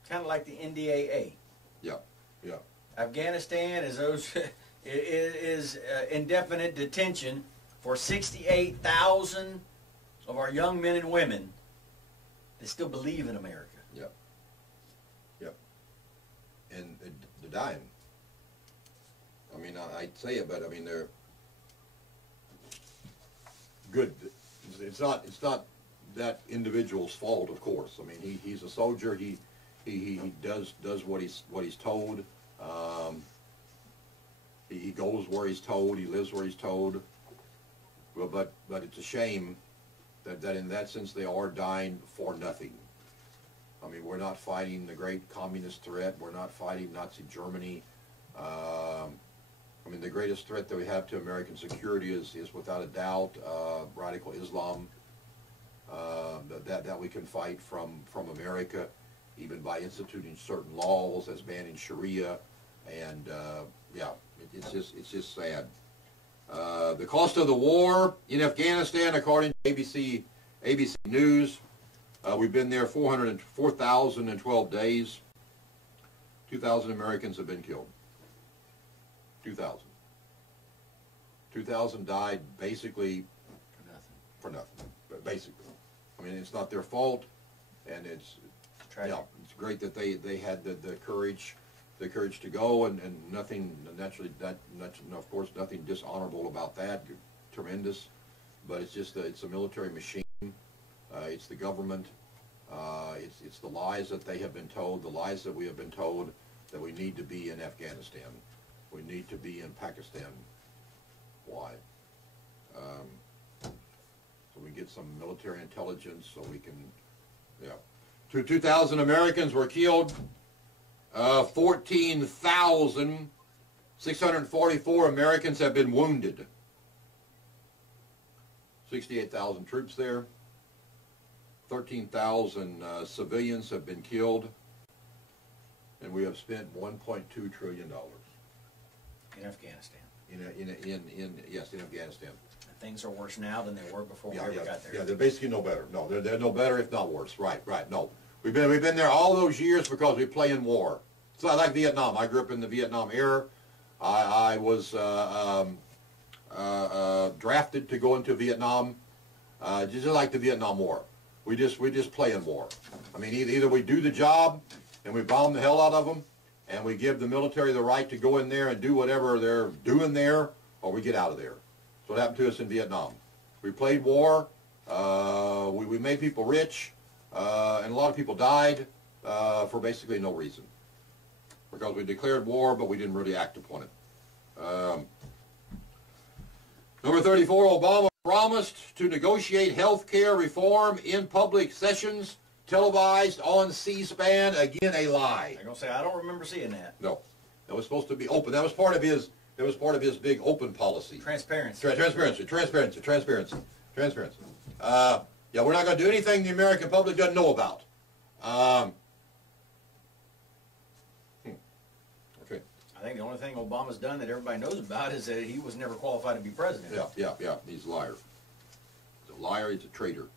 Kind of like the NDAA. Yeah, yeah. Afghanistan is indefinite detention for 68,000 of our young men and women that still believe in America. Yep. Yep. And they're dying. I mean, I'd say it, but I mean, they're good. It's not that individual's fault, of course. I mean, he's a soldier. He does what he's told. He goes where he's told. He lives where he's told. Well, but it's a shame that in that sense they are dying for nothing. I mean, we're not fighting the great communist threat. We're not fighting Nazi Germany. I mean, the greatest threat that we have to American security is without a doubt radical Islam. That we can fight from America, even by instituting certain laws as banning Sharia, and yeah, it's just sad. The cost of the war in Afghanistan, according to ABC News, we've been there 4,012 days. 2,000 Americans have been killed. 2,000. 2,000 died basically for nothing. But basically, I mean, it's not their fault, and it's tragic. Yeah, it's great that they had the courage to go, and nothing naturally of course nothing dishonorable about that. Tremendous, but it's just it's a military machine. It's the government. It's the lies that they have been told, the lies that we have been told, that we need to be in Afghanistan. We need to be in Pakistan. Why? So we get some military intelligence, so we can, yeah. 2,000 Americans were killed. 14,644 Americans have been wounded. 68,000 troops there. 13,000 civilians have been killed. And we have spent $1.2 trillion. In Afghanistan. Yes, in Afghanistan. And things are worse now than they were before we ever got there. Yeah, they're basically no better. No, they're no better, if not worse. Right. No, we've been there all those years because we play in war. It's not like Vietnam. I grew up in the Vietnam era. I was drafted to go into Vietnam, just like the Vietnam War. We just play in war. I mean, either we do the job and we bomb the hell out of them, and we give the military the right to go in there and do whatever they're doing there, or we get out of there. That's what happened to us in Vietnam. We played war, we made people rich, and a lot of people died for basically no reason. Because we declared war, but we didn't really act upon it. Number 34, Obama promised to negotiate health care reform in public sessions, televised on C-SPAN. Again, a lie. I'm gonna say I don't remember seeing that. No, that was supposed to be open. That was part of his. That was part of his big open policy. Transparency. Transparency. Yeah, we're not going to do anything the American public doesn't know about. Okay. I think the only thing Obama's done that everybody knows about is that he was never qualified to be president. Yeah. He's a liar. He's a liar. He's a traitor.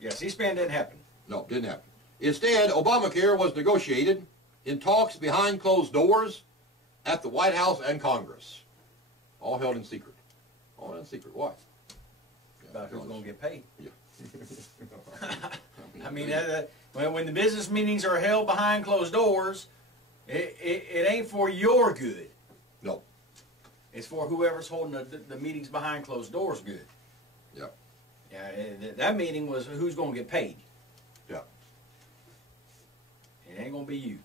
Yeah, C-SPAN didn't happen. No, didn't happen. Instead, Obamacare was negotiated in talks behind closed doors at the White House and Congress. All held in secret. All held in secret. Why? About who's going to get paid. Yeah. I mean, when the business meetings are held behind closed doors, it ain't for your good. No. It's for whoever's holding the meetings behind closed doors good. Yeah. Yeah, that meeting was who's going to get paid. Yeah. It ain't going to be you.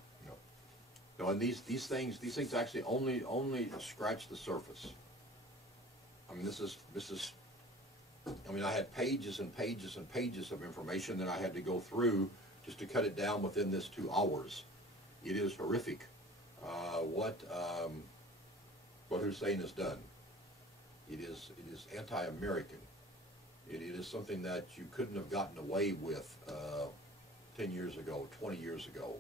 No, and these things actually only scratch the surface. I mean, this is. I mean, I had pages and pages and pages of information that I had to go through just to cut it down within this 2 hours. It is horrific what Hussein has done. It is anti-American. It is something that you couldn't have gotten away with 10 years ago, 20 years ago.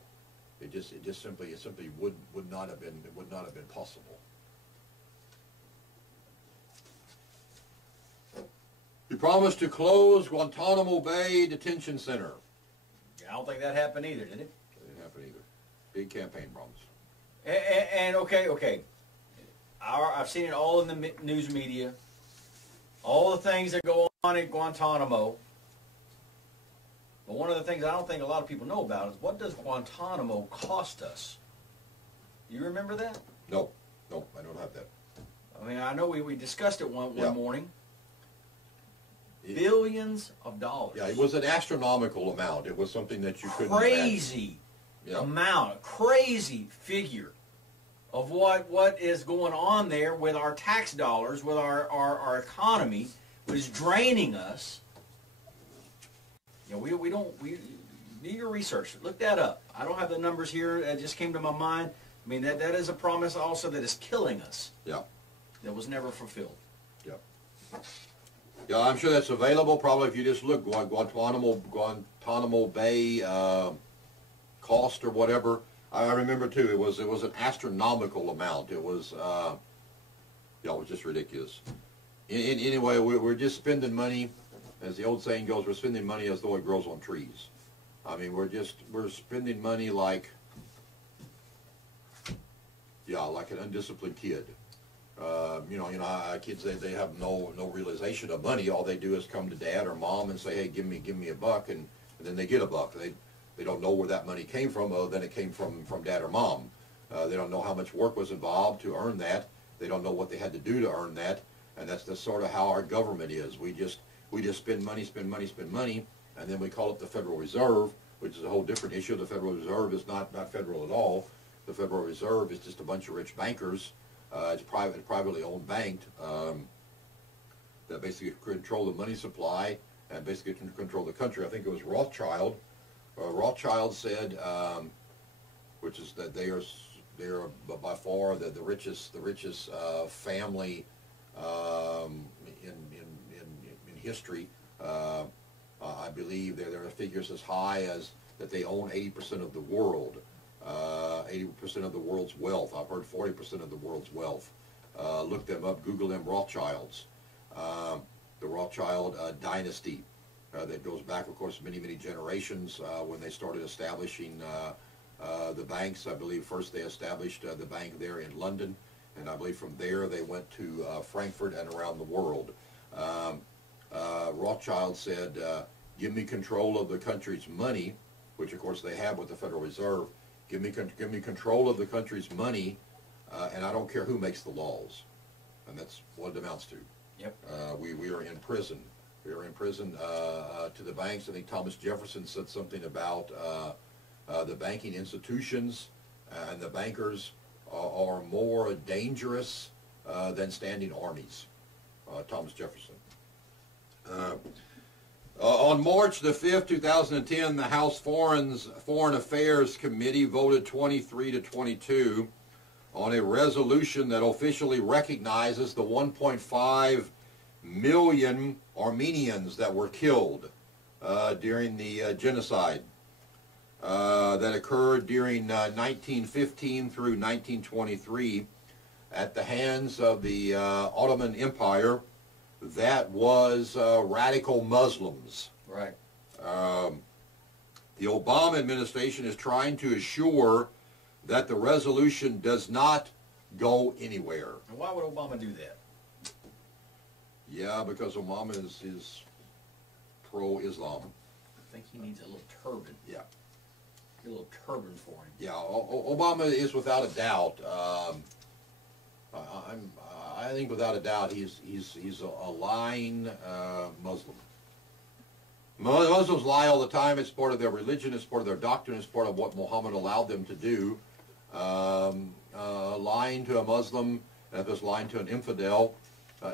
It simply would not have been possible. He promised to close Guantanamo Bay Detention Center. I don't think that happened either, did it? It didn't happen either. Big campaign promise. And okay. I've seen it all in the news media. All the things that go on at Guantanamo. But one of the things I don't think a lot of people know about is what does Guantanamo cost us? You remember that? No, I don't have that. I mean, I know we discussed it one morning. Billions of dollars. Yeah, it was an astronomical amount. It was something that you couldn't crazy amount, crazy figure of what is going on there with our tax dollars, with our economy, which is draining us. You know, we do your research. Look that up. I don't have the numbers here. It just came to my mind. I mean, that is a promise also that is killing us. Yeah. That was never fulfilled. Yeah. Yeah, I'm sure that's available. Probably if you just look Guantanamo Bay cost or whatever. I remember too. It was an astronomical amount. It was it was just ridiculous. Anyway, we're just spending money, as the old saying goes. We're spending money as though it grows on trees. I mean, we're spending money like an undisciplined kid. Kids they have no realization of money. All they do is come to dad or mom and say, "Hey, give me a buck," and then they get a buck. They don't know where that money came from, other than it came from dad or mom. They don't know how much work was involved to earn that. They don't know what they had to do to earn that, and that's sort of how our government is. We just spend money, and then we call it the Federal Reserve, which is a whole different issue. The Federal Reserve is not federal at all. The Federal Reserve is just a bunch of rich bankers. It's privately owned bank that basically control the money supply and basically control the country. I think it was Rothschild. Rothschild said, which is that they are by far the richest family in history. I believe there are figures as high as that they own 80% of the world. 80% of the world's wealth. I've heard 40% of the world's wealth. Look them up, Google them, Rothschilds. The Rothschild dynasty that goes back, of course, many generations when they started establishing the banks. I believe first they established the bank there in London, and I believe from there they went to Frankfurt and around the world. Rothschild said, give me control of the country's money, which of course they have with the Federal Reserve. Give me control of the country's money, and I don't care who makes the laws. And that's what it amounts to. Yep. We are in prison. We are in prison to the banks. I think Thomas Jefferson said something about the banking institutions and the bankers are more dangerous than standing armies. Thomas Jefferson. On March the 5th, 2010, the House Foreign Affairs Committee voted 23 to 22 on a resolution that officially recognizes the 1.5 million Armenians that were killed during the genocide that occurred during 1915 through 1923 at the hands of the Ottoman Empire. That was radical Muslims. Right. The Obama administration is trying to assure that the resolution does not go anywhere. And why would Obama do that? Yeah, because Obama is pro-Islam. I think he needs a little turban. Yeah. A little turban for him. Yeah, Obama is without a doubt. I think without a doubt he's a lying Muslim. Muslims lie all the time. It's part of their religion. It's part of their doctrine. It's part of what Muhammad allowed them to do. Lying to a Muslim, and if it's lying to an infidel,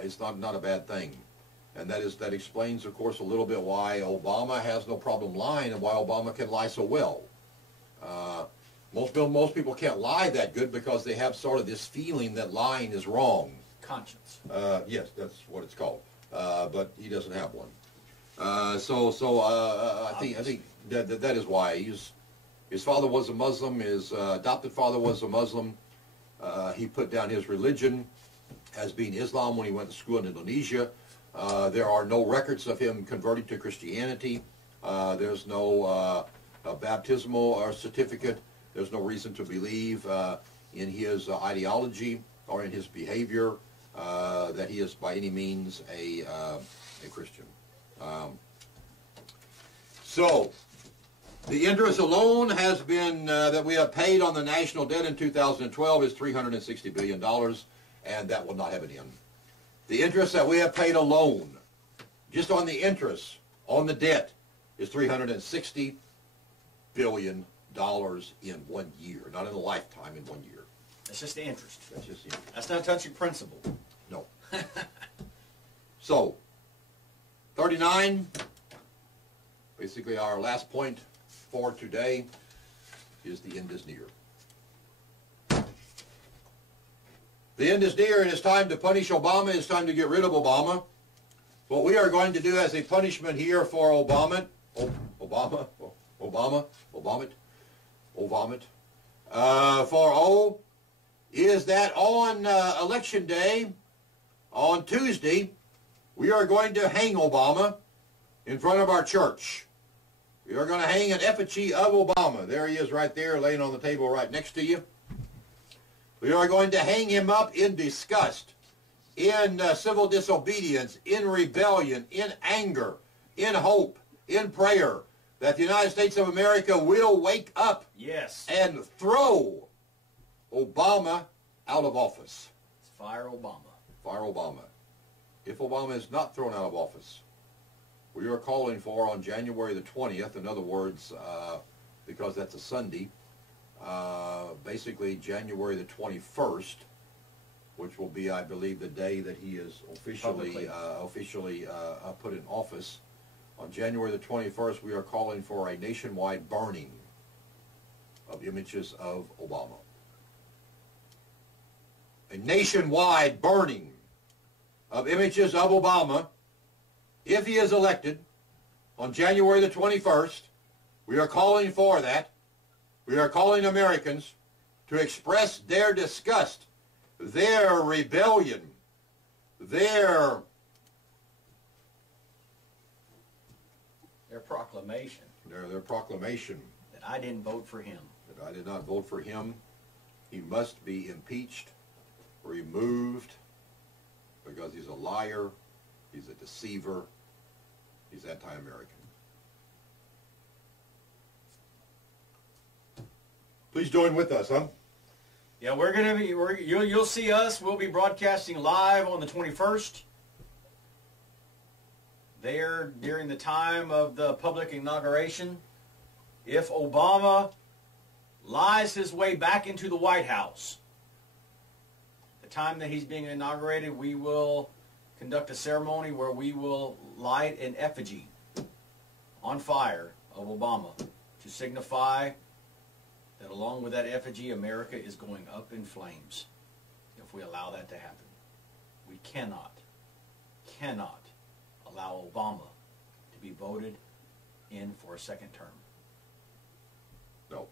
it's not a bad thing. And that explains, of course, a little bit why Obama has no problem lying and why Obama can lie so well. Most people can't lie that good because they have sort of this feeling that lying is wrong. Conscience. Yes, that's what it's called. But he doesn't have one. I think that is why his father was a Muslim. His adopted father was a Muslim. He put down his religion as being Islam when he went to school in Indonesia. There are no records of him converting to Christianity. There's no baptismal certificate. There's no reason to believe in his ideology or in his behavior that he is by any means a Christian. So, the interest alone has been that we have paid on the national debt in 2012 is $360 billion, and that will not have an end. The interest that we have paid alone, just on the interest on the debt, is $360 billion in 1 year, not in a lifetime, in 1 year. That's just the interest. That's just the interest. That's not touching principal. No. So, 39, basically our last point for today is the end is near. The end is near, and it's time to punish Obama. It's time to get rid of Obama. What we are going to do as a punishment here for Obama, is that on election day, on Tuesday, we are going to hang Obama in front of our church. We are going to hang an effigy of Obama. There he is right there, laying on the table right next to you. We are going to hang him up in disgust, in civil disobedience, in rebellion, in anger, in hope, in prayer, that the United States of America will wake up and throw Obama out of office. Fire Obama. Fire Obama. If Obama is not thrown out of office, we are calling for on January the 20th, in other words, because that's a Sunday, basically January the 21st, which will be, I believe, the day that he is officially put in office. On January the 21st, we are calling for a nationwide burning of images of Obama. A nationwide burning of images of Obama, if he is elected, on January the 21st. We are calling for that. We are calling Americans to express their disgust, their rebellion, their proclamation. Their proclamation. That I didn't vote for him. That I did not vote for him. He must be impeached, removed, because he's a liar, he's a deceiver, he's anti-American. Please join with us, huh? Yeah, we're gonna be. You'll see us. We'll be broadcasting live on the 21st. There during the time of the public inauguration. If Obama lies his way back into the White House, the time that he's being inaugurated, we will conduct a ceremony where we will light an effigy on fire of Obama to signify that along with that effigy, America is going up in flames if we allow that to happen. We cannot allow Obama to be voted in for a second term. No.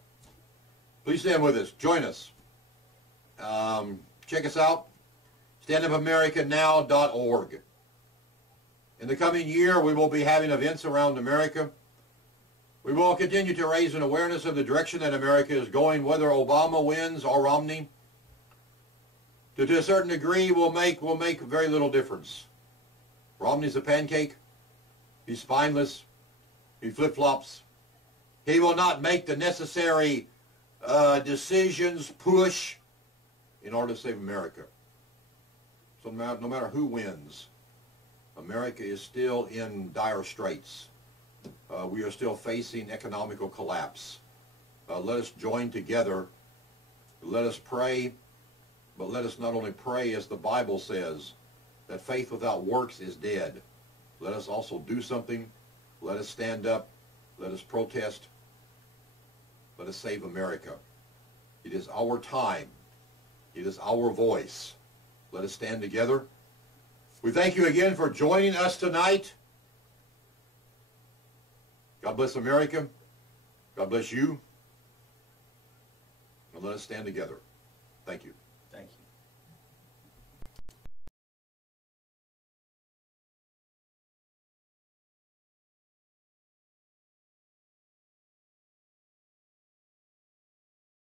Please stand with us. Join us. Check us out. StandUpAmericaNow.org. In the coming year, we will be having events around America. We will continue to raise an awareness of the direction that America is going, whether Obama wins or Romney. To a certain degree, will make very little difference. Romney's a pancake. He's spineless. He flip-flops. He will not make the necessary decisions, push, in order to save America. So no matter who wins, America is still in dire straits. We are still facing economical collapse. Let us join together. Let us pray. But let us not only pray, as the Bible says, that faith without works is dead. Let us also do something. Let us stand up. Let us protest. Let us save America. It is our time. It is our voice. Let us stand together. We thank you again for joining us tonight. God bless America. God bless you. And let us stand together. Thank you. Thank you.